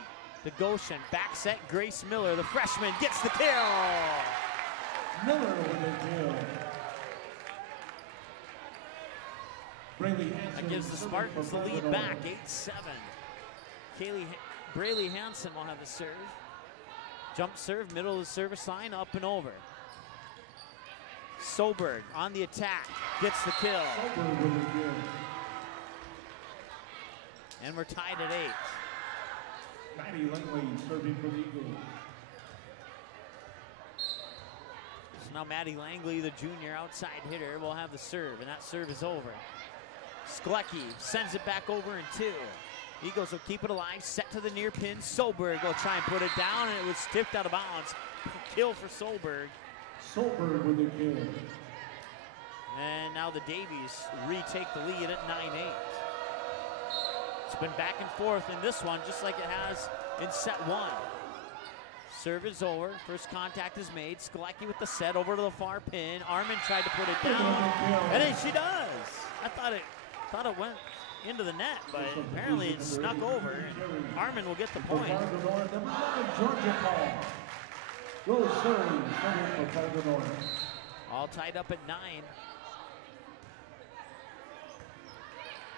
to Goshen, back set, Grace Miller, the freshman, gets the kill. Miller with a kill. That gives the Spartans the lead back, 8-7. Braylee Hansen will have the serve. Jump serve, middle of the service line, up and over. Solberg on the attack, gets the kill. Solberg with the kill. And we're tied at 8. Maddie Langley serving for the Eagles. So now Maddie Langley, the junior outside hitter, will have the serve, and that serve is over. Sklecki sends it back over in 2. Eagles will keep it alive, set to the near pin. Solberg will try and put it down, and it was tipped out of bounds. Kill for Solberg. Solberg with the kill. And now the Davies retake the lead at 9-8. It's been back and forth in this one, just like it has in set 1. Serve is over. First contact is made. Sklecki with the set over to the far pin. Armin tried to put it down, and then she does. I thought it went into the net, but apparently it snuck over. And Armin will get the point. All tied up at 9.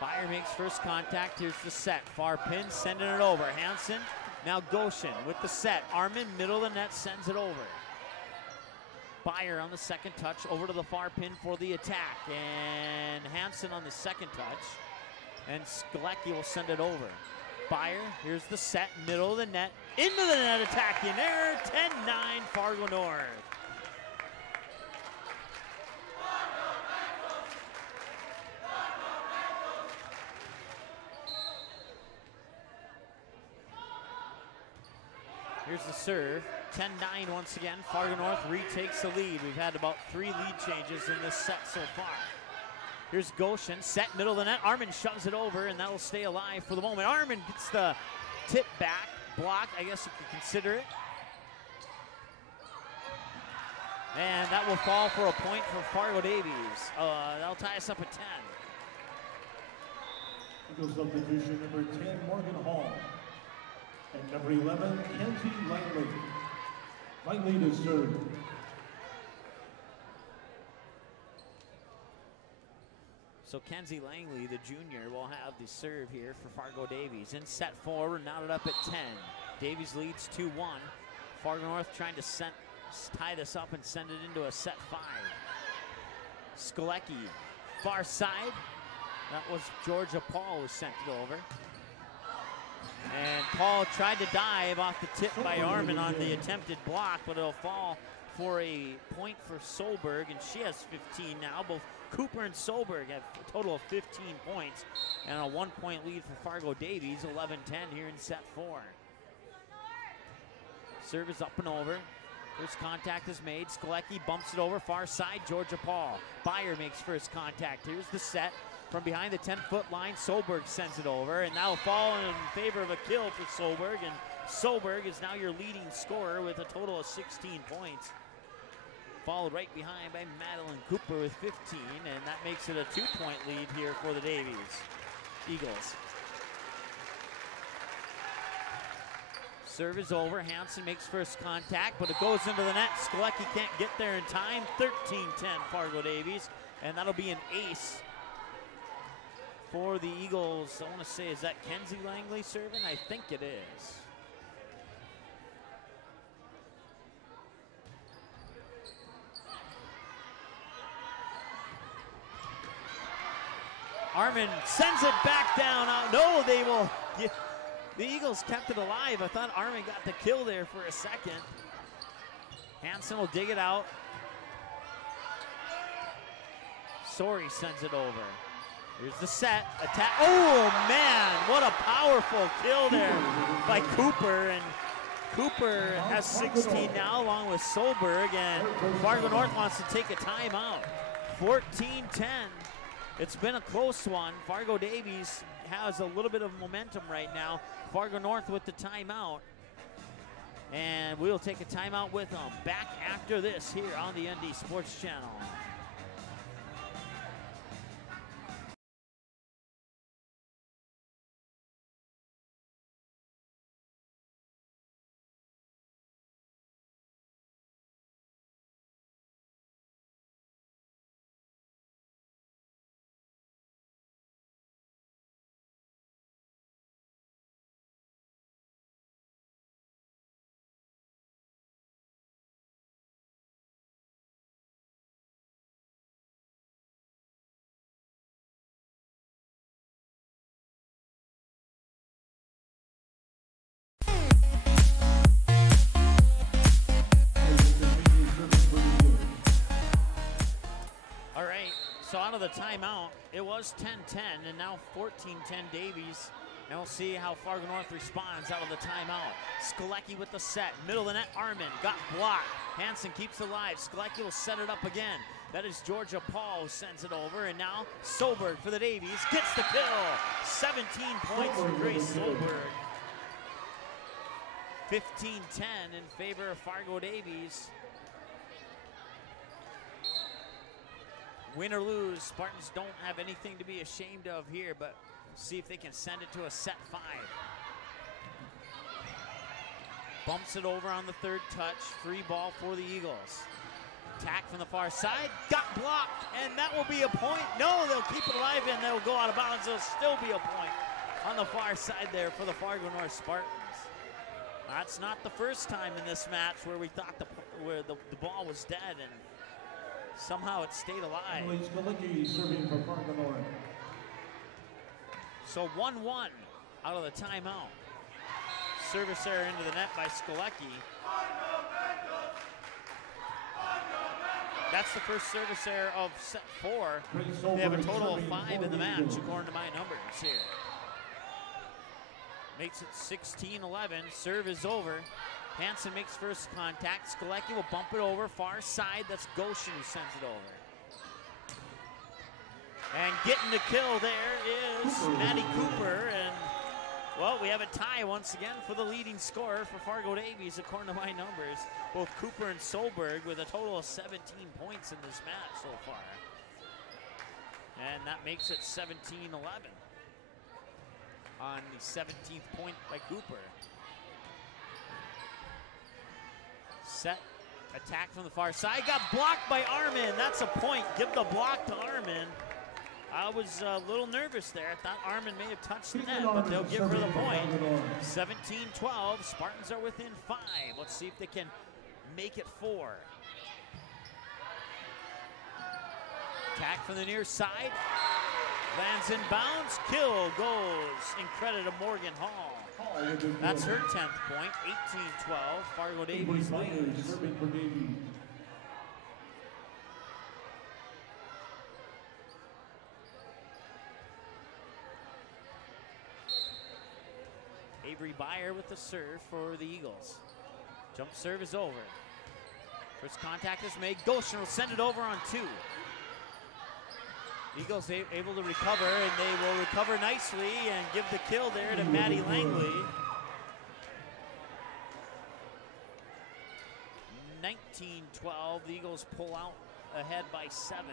Byer makes first contact. Here's the set. Far pin, sending it over. Hansen, now Goshen with the set. Armin, middle of the net, sends it over. Byer on the second touch, over to the far pin for the attack. And Hansen on the second touch. And Sklecki will send it over. Byer, here's the set, middle of the net. Into the net, attacking there. 10-9, Fargo North. Here's the serve. 10-9 once again. Fargo North retakes the lead. We've had about 3 lead changes in this set so far. Here's Goshen, set middle of the net. Armin shoves it over, and that'll stay alive for the moment. Armin gets the tip back, block, I guess you could consider it. And that will fall for a point for Fargo Davies. That'll tie us up at 10. Eagles substitution number 10, Morgan Hall. And number 11, Kenzie Langley. Langley to serve. So Kenzie Langley, the junior, will have the serve here for Fargo Davies. In set 4, we're knotted up at 10. Davies leads 2-1. Fargo North trying to tie this up and send it into a set 5. Sklecki, far side. That was Georgia Paul who sent it over. And Paul tried to dive off the tip by Armin on the attempted block, but it'll fall for a point for Solberg, and she has 15 now. Both Cooper and Solberg have a total of 15 points, and a 1-point lead for Fargo Davies, 11-10 here in set 4. Serve is up and over. First contact is made. Sklecki bumps it over, far side, Georgia Paul. Byer makes first contact. Here's the set. From behind the 10-foot line, Solberg sends it over, and that'll fall in favor of a kill for Solberg, and Solberg is now your leading scorer with a total of 16 points. Followed right behind by Madeline Cooper with 15, and that makes it a 2-point lead here for the Davies Eagles. Serve is over. Hansen makes first contact, but it goes into the net. Sklecki can't get there in time. 13-10 Fargo Davies, and that'll be an ace for the Eagles. I want to say, is that Kenzie Langley serving? I think it is. Armin sends it back down. No, they will. The Eagles kept it alive. I thought Armin got the kill there for a second. Hansen will dig it out. Sorey sends it over. Here's the set, attack. Oh man, what a powerful kill there by Cooper. And Cooper has 16 now along with Solberg, and Fargo North wants to take a timeout. 14-10. It's been a close one. Fargo Davies has a little bit of momentum right now. Fargo North with the timeout. And we'll take a timeout with them. Back after this here on the ND Sports Channel. out of the timeout, it was 10-10, and now 14-10 Davies. And we'll see how Fargo North responds out of the timeout. Skolecki with the set. Middle of the net, Armin got blocked. Hansen keeps it alive. Skolecki will set it up again. That is Georgia Paul who sends it over. And now Solberg for the Davies. Gets the kill. 17 points for Grace Solberg. 15-10 in favor of Fargo Davies. Win or lose, Spartans don't have anything to be ashamed of here, but see if they can send it to a set 5. Bumps it over on the third touch. Free ball for the Eagles. Attack from the far side. Got blocked, and that will be a point. No, they'll keep it alive, and they'll go out of bounds. There'll still be a point on the far side there for the Fargo North Spartans. That's not the first time in this match where we thought the ball was dead, and somehow it stayed alive. Skolecki serving for Fargo North. So 1-1 out of the timeout. Service error into the net by Skolecki. That's the first service error of set 4. They have a total of 5 in the match, according to my numbers here. Makes it 16-11. Serve is over. Hansen makes first contact. Skolecki will bump it over. Far side, that's Goshen who sends it over. And getting the kill there is Maddie Cooper. And, well, we have a tie once again for the leading scorer for Fargo Davies, according to my numbers. Both Cooper and Solberg with a total of 17 points in this match so far. And that makes it 17-11 on the 17th point by Cooper. Set, attack from the far side, got blocked by Armin. That's a point. Give the block to Armin. I was a little nervous there. I thought Armin may have touched the net, but they'll give her the point. 17-12, Spartans are within 5. Let's see if they can make it 4. Attack from the near side. Lands in bounds. Kill goes in credit of Morgan Hall. That's her 10th point. 18-12. Fargo Davies leads. Avery Byer with the serve for the Eagles. Jump serve is over. First contact is made. Goshen will send it over on 2. Eagles able to recover, and they will recover nicely and give the kill there to Maddie Langley. 19-12, the Eagles pull out ahead by 7.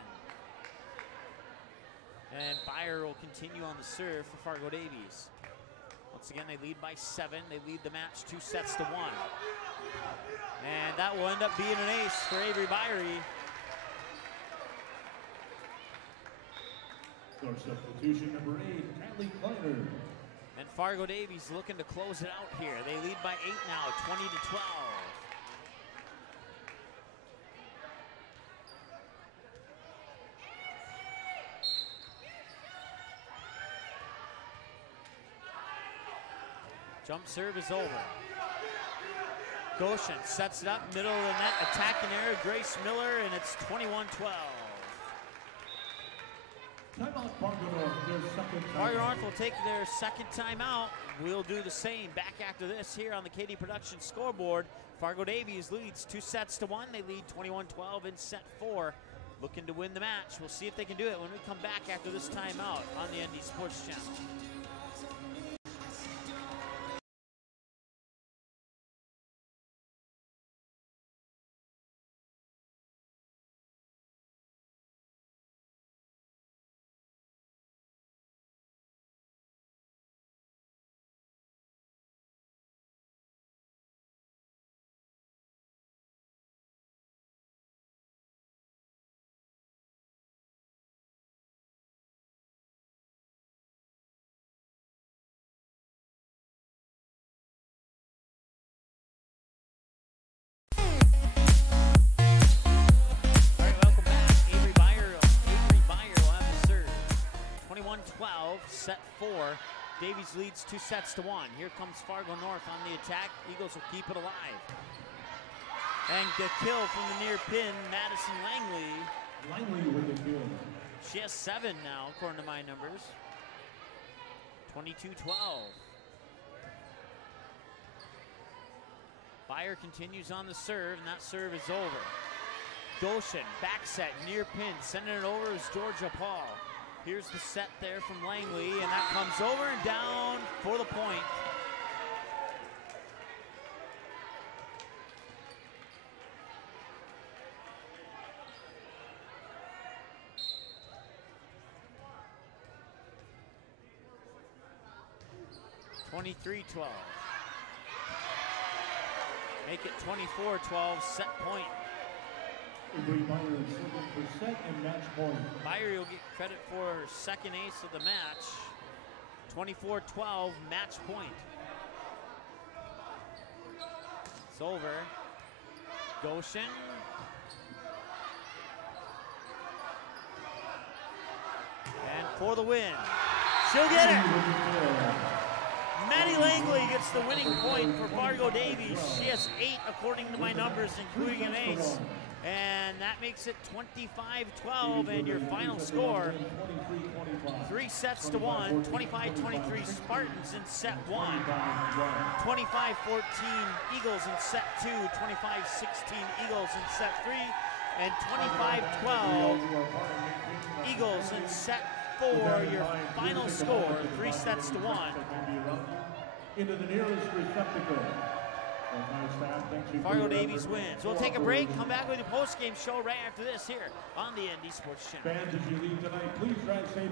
And Byer will continue on the serve for Fargo Davies. Once again, they lead by 7. They lead the match 2-1. And that will end up being an ace for Avery Byer. Our substitution number 8, Kylie Kleiner. And Fargo Davies looking to close it out here. They lead by 8 now, 20-12. Jump serve is over. Goshen sets it up, middle of the net, attacking error, Grace Miller, and it's 21-12. Timeout, Fargo North, their second timeout. Fargo North will take their second timeout. We'll do the same back after this here on the KD Production scoreboard. Fargo Davies leads 2-1. They lead 21-12 in set 4. Looking to win the match. We'll see if they can do it when we come back after this timeout on the ND Sports Channel. Set 4. Davies leads 2-1. Here comes Fargo North on the attack. Eagles will keep it alive. And the kill from the near pin, Madison Langley. Langley with the kill. She has 7 now, according to my numbers. 22-12. Beyer continues on the serve, and that serve is over. Goshen, back set, near pin, sending it over is Georgia Paul. Here's the set there from Langley, and that comes over and down for the point. (23-12). Make it 24-12, set point. Avery Beyer serving for set and match point. Beyer will get credit for second ace of the match. 24-12, match point. It's over. Goshen. And for the win. She'll get it. Maddie Langley gets the winning point for Fargo Davies. She has 8 according to my numbers, including an ace. And that makes it 25-12, and your final score, 3 sets to 1, 25-23 Spartans in set 1, 25-14 Eagles in set 2, 25-16 Eagles in set 3, and 25-12 Eagles in set 4. Your final score, 3 sets to 1. Into the nearest receptacle. Fargo Davies wins. We'll take a break, come back with a post-game show right after this here on the ND Sports Channel. Fans, as you leave tonight, please drive safe.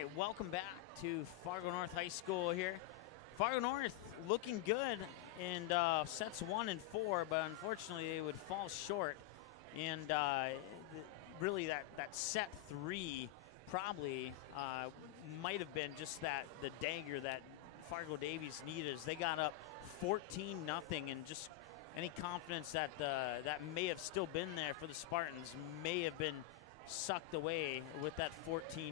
right, welcome back to Fargo North High School here. Fargo North looking good in sets 1 and 4, but unfortunately they would fall short. And really that set 3 probably might have been just the dagger that Fargo Davies needed, as they got up 14-0, and just any confidence that that may have still been there for the Spartans may have been sucked away with that 14-0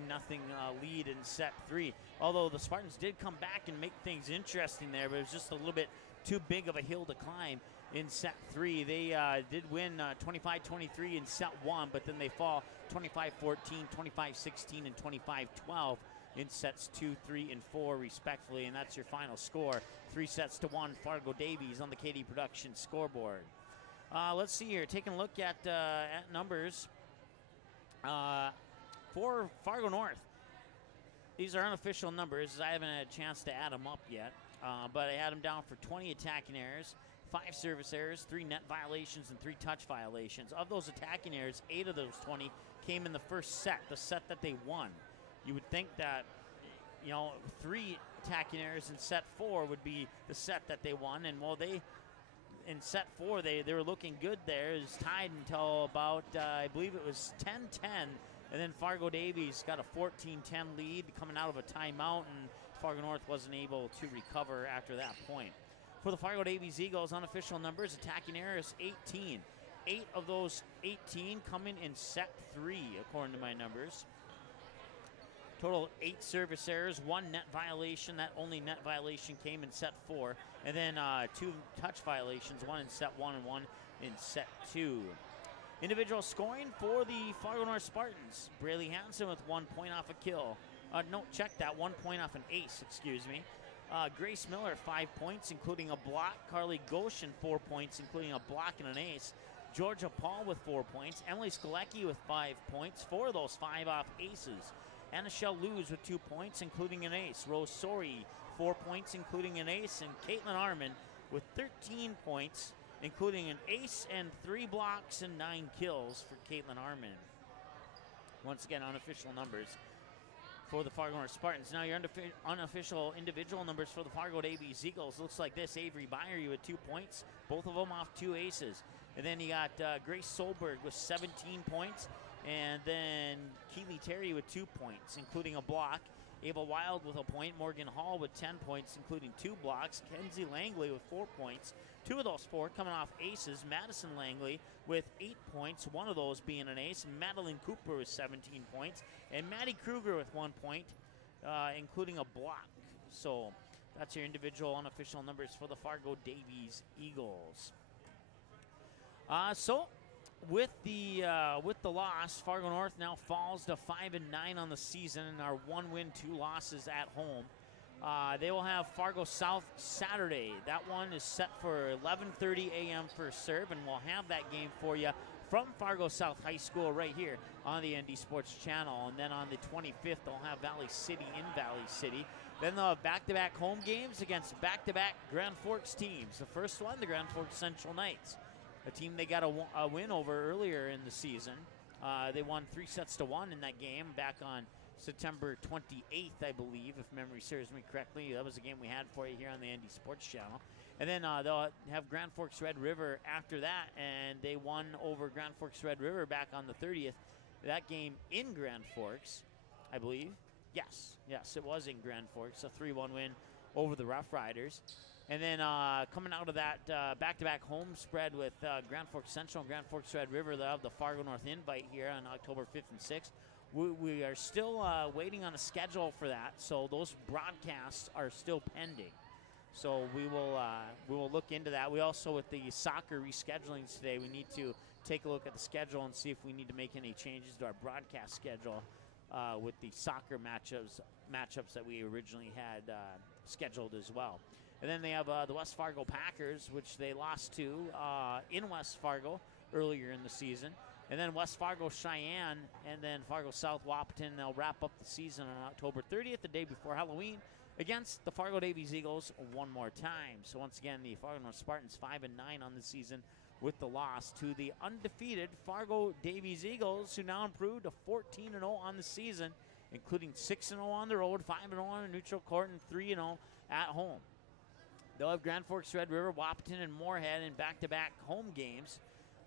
lead in set 3. Although the Spartans did come back and make things interesting there, but it was just a little bit too big of a hill to climb in set 3. They did win 25-23 in set 1, but then they fall 25-14, 25-16, and 25-12 in sets 2, 3, and 4 respectfully, and that's your final score. 3-1, Fargo Davies on the KD Production scoreboard. Let's see here, taking a look at numbers for Fargo North. These are unofficial numbers. I haven't had a chance to add them up yet, but I had them down for 20 attacking errors, 5 service errors, 3 net violations, and 3 touch violations. Of those attacking errors, 8 of those 20 came in the first set, the set that they won. You would think that, 3 attacking errors in set 4 would be the set that they won, and in set 4 they were looking good there. It was tied until about, I believe it was 10-10, and then Fargo Davies got a 14-10 lead coming out of a timeout, and Fargo North wasn't able to recover after that point. For the Fargo Davies Eagles, unofficial numbers, attacking errors 18. 8 of those 18 coming in set 3, according to my numbers. Total 8 service errors, 1 net violation. That only net violation came in set 4. And then 2 touch violations, 1 in set 1 and 1 in set 2. Individual scoring for the Fargo North Spartans. Braylee Hansen with 1 point off a kill. No, check that, 1 point off an ace, excuse me. Grace Miller, 5 points, including a block. Carly Goshen, 4 points, including a block and an ace. Georgia Paul with 4 points. Emily Skolecki with 5 points. 4 of those 5 off aces. Anna Shell Luz with 2 points, including an ace. Rose Sori, 4 points, including an ace. And Caitlin Arman with 13 points, including an ace and 3 blocks and 9 kills for Caitlin Arman. Once again, unofficial numbers for the Fargo North Spartans. Now your unofficial individual numbers for the Fargo Davies Eagles looks like this. Avery Byer with 2 points, both of them off 2 aces. And then you got Grace Solberg with 17 points. And then Keely Terry with 2 points, including a block. Ava Wild with a point. Morgan Hall with 10 points, including 2 blocks. Kenzie Langley with 4 points. 2 of those 4 coming off aces. Madison Langley with 8 points, 1 of those being an ace. Madeline Cooper with 17 points. And Maddie Kruger with 1 point, including a block. So that's your individual unofficial numbers for the Fargo Davies Eagles. With the loss, Fargo North now falls to 5-9 on the season and are 1 win, 2 losses at home. They will have Fargo South Saturday. That one is set for 11:30 a.m. first serve, and we'll have that game for you from Fargo South High School right here on the ND Sports Channel. And then on the 25th, they'll have Valley City in Valley City. Then they'll have back-to-back home games against back-to-back Grand Forks teams. The first one, the Grand Forks Central Knights, a team they got a win over earlier in the season. They won 3-1 in that game back on September 28th, I believe, if memory serves me correctly. That was a game we had for you here on the ND Sports Channel. And then they'll have Grand Forks Red River after that, and they won over Grand Forks Red River back on the 30th. That game in Grand Forks, I believe. Yes, it was in Grand Forks, a 3-1 win over the Rough Riders. And then coming out of that back-to-back home spread with Grand Forks Central and Grand Forks Red River, they'll have the Fargo North Invite here on October 5th and 6th. We are still waiting on a schedule for that, so those broadcasts are still pending. So we will look into that. We also, with the soccer rescheduling today, we need to take a look at the schedule and see if we need to make any changes to our broadcast schedule with the soccer matchups that we originally had scheduled as well. And then they have the West Fargo Packers, which they lost to in West Fargo earlier in the season. And then West Fargo Cheyenne, and then Fargo South Wahpeton. They'll wrap up the season on October 30th, the day before Halloween, against the Fargo Davies Eagles one more time. So once again, the Fargo North Spartans 5-9 on the season with the loss to the undefeated Fargo Davies Eagles, who now improved to 14-0 on the season including 6-0 on the road, 5-0 on a neutral court, and 3-0 at home. They'll have Grand Forks, Red River, Wahpeton, and Moorhead in back-to-back home games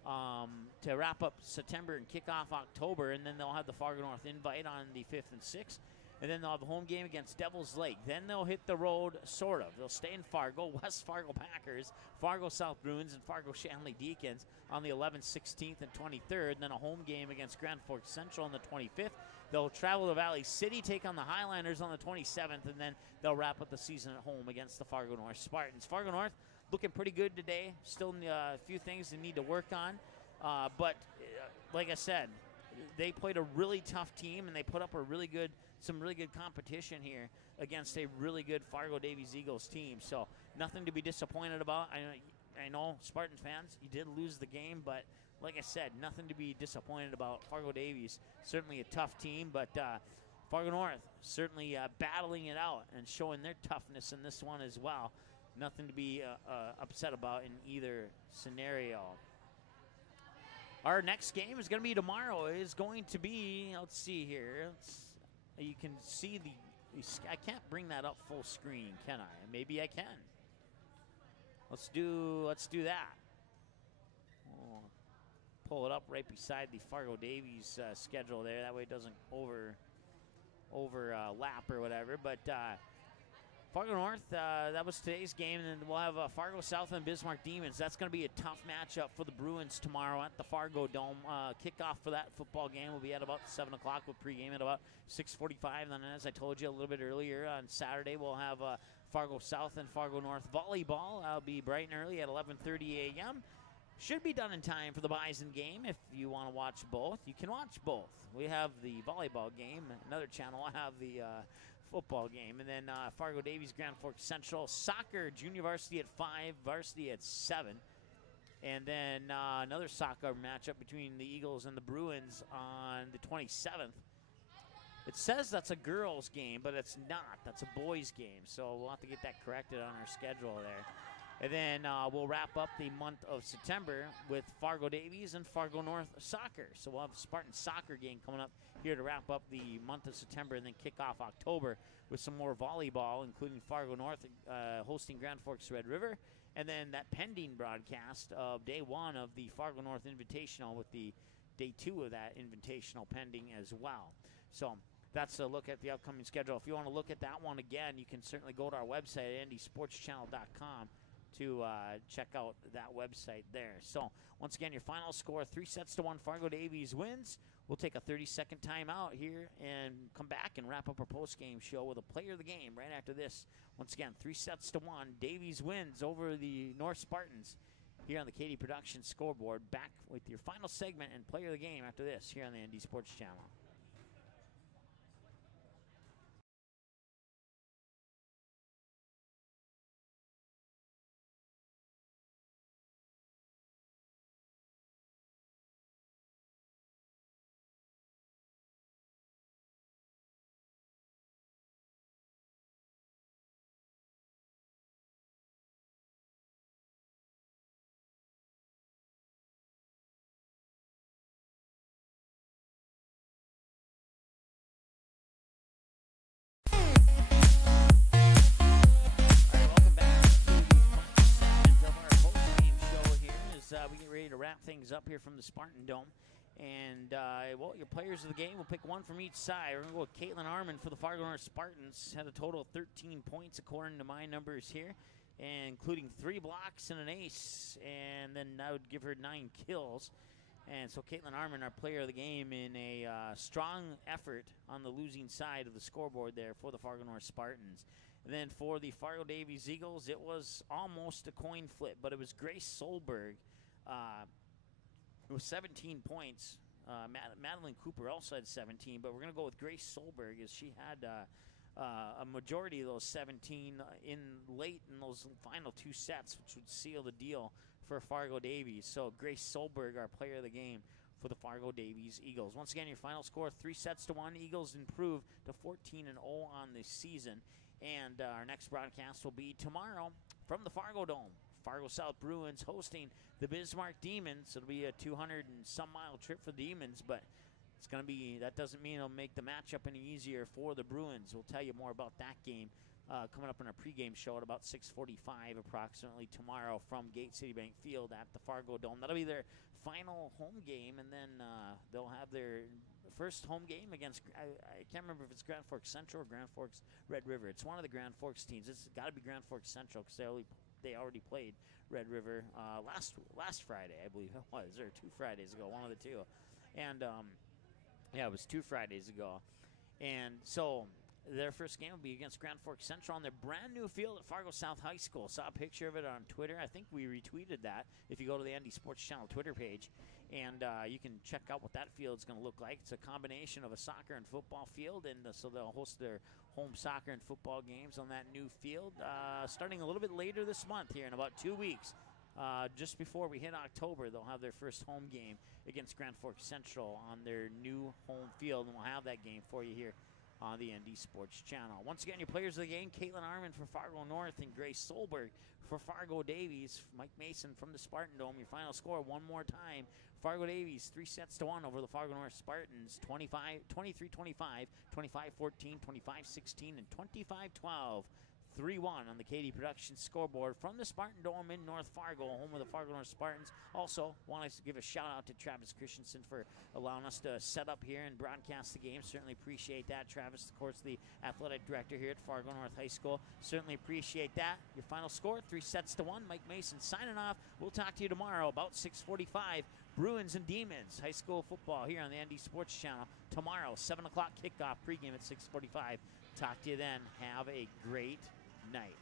to wrap up September and kick off October, and then they'll have the Fargo North Invite on the 5th and 6th. And then they'll have a home game against Devil's Lake. Then they'll hit the road, sort of. They'll stay in Fargo, West Fargo Packers, Fargo South Bruins, and Fargo Shanley Deacons on the 11th, 16th, and 23rd. And then a home game against Grand Forks Central on the 25th. They'll travel to Valley City, take on the Highlanders on the 27th, and then they'll wrap up the season at home against the Fargo North Spartans. Fargo North looking pretty good today. Still a few things they need to work on. But like I said, they played a really tough team, and they put up some really good competition here against a really good Fargo Davies Eagles team. So nothing to be disappointed about. I know Spartans fans, you did lose the game, but like I said, nothing to be disappointed about. Fargo Davies, certainly a tough team, but Fargo North certainly battling it out and showing their toughness in this one as well. Nothing to be upset about in either scenario. Our next game is going to be tomorrow. It is going to be, let's see here. You can see I can't bring that up full screen, can I? Maybe I can. Let's do that. We'll pull it up right beside the Fargo Davies schedule there. That way it doesn't overlap or whatever. But Fargo North, that was today's game, and then we'll have Fargo South and Bismarck Demons. That's going to be a tough matchup for the Bruins tomorrow at the Fargo Dome. Kickoff for that football game will be at about 7 o'clock with pregame at about 6:45. And then, as I told you a little bit earlier, on Saturday we'll have Fargo South and Fargo North volleyball. I'll be bright and early at 11:30 a.m. Should be done in time for the Bison game. If you want to watch both, you can watch both. We have the volleyball game. Another channel will have the football game. And then Fargo Davies, Grand Forks Central, soccer, junior varsity at 5, varsity at 7. And then another soccer matchup between the Eagles and the Bruins on the 27th. It says that's a girls' game, but it's not. That's a boys' game. So we'll have to get that corrected on our schedule there. And then we'll wrap up the month of September with Fargo Davies and Fargo North soccer. So we'll have a Spartan soccer game coming up here to wrap up the month of September and then kick off October with some more volleyball, including Fargo North hosting Grand Forks Red River. And then that pending broadcast of day 1 of the Fargo North Invitational with the day 2 of that Invitational pending as well. So that's a look at the upcoming schedule. If you want to look at that one again, you can certainly go to our website at ndsportschannel.com to check out that website there. So once again, your final score, 3-1 Fargo Davies wins. We'll take a 30-second timeout here and come back and wrap up our post-game show with a player of the game right after this. Once again, 3-1 Davies wins over the North Spartans here on the Katie Production scoreboard. Back with your final segment and player of the game after this here on the ND Sports Channel. We get ready to wrap things up here from the Spartan Dome. And, well, your players of the game, we'll pick one from each side. We're going to go with Caitlin Armand for the Fargo North Spartans. Had a total of 13 points according to my numbers here, and including 3 blocks and an ace. And then I would give her 9 kills. And so Caitlin Armand, our player of the game, in a strong effort on the losing side of the scoreboard there for the Fargo North Spartans. And then for the Fargo Davies Eagles, it was almost a coin flip, but it was Grace Solberg. It was 17 points. Madeline Cooper also had 17, but we're going to go with Grace Solberg as she had a majority of those 17 in late in those final 2 sets, which would seal the deal for Fargo Davies. So Grace Solberg, our player of the game for the Fargo Davies Eagles. Once again, your final score, 3-1. Eagles improve to 14-0 on the season. And our next broadcast will be tomorrow from the Fargo Dome. Fargo South Bruins hosting the Bismarck Demons. It'll be a 200-and-some-mile trip for the Demons, but it's going to be, that doesn't mean it'll make the matchup any easier for the Bruins. We'll tell you more about that game coming up in our pregame show at about 6:45 approximately tomorrow from Gate City Bank Field at the Fargo Dome. That'll be their final home game, and then they'll have their first home game against, I can't remember if it's Grand Forks Central or Grand Forks Red River. It's one of the Grand Forks teams. It's got to be Grand Forks Central because they already played Red River last Friday, I believe it was, or 2 Fridays ago, one of the two. And, yeah, it was 2 Fridays ago. And so their first game will be against Grand Forks Central on their brand new field at Fargo South High School. Saw a picture of it on Twitter. I think we retweeted that if you go to the ND Sports Channel Twitter page. And you can check out what that field's going to look like. It's a combination of a soccer and football field, and so they'll host their home soccer and football games on that new field starting a little bit later this month here in about 2 weeks. Just before we hit October, they'll have their first home game against Grand Forks Central on their new home field, and we'll have that game for you here on the ND Sports Channel. Once again, your players of the game: Caitlin Arman for Fargo North and Grace Solberg for Fargo Davies. Mike Mason from the Spartan Dome. Your final score one more time: Fargo Davies 3-1 over the Fargo North Spartans, 23-25, 25-14, 25-16, and 25-12. 3-1 on the KD Productions scoreboard from the Spartan Dome in North Fargo, home of the Fargo North Spartans. Also, want to give a shout out to Travis Christensen for allowing us to set up here and broadcast the game. Certainly appreciate that. Travis, of course, the athletic director here at Fargo North High School. Certainly appreciate that. Your final score, 3-1. Mike Mason signing off. We'll talk to you tomorrow about 6:45. Bruins and Demons high school football here on the ND Sports Channel. Tomorrow, 7 o'clock kickoff, pregame at 6:45. Talk to you then. Have a great night.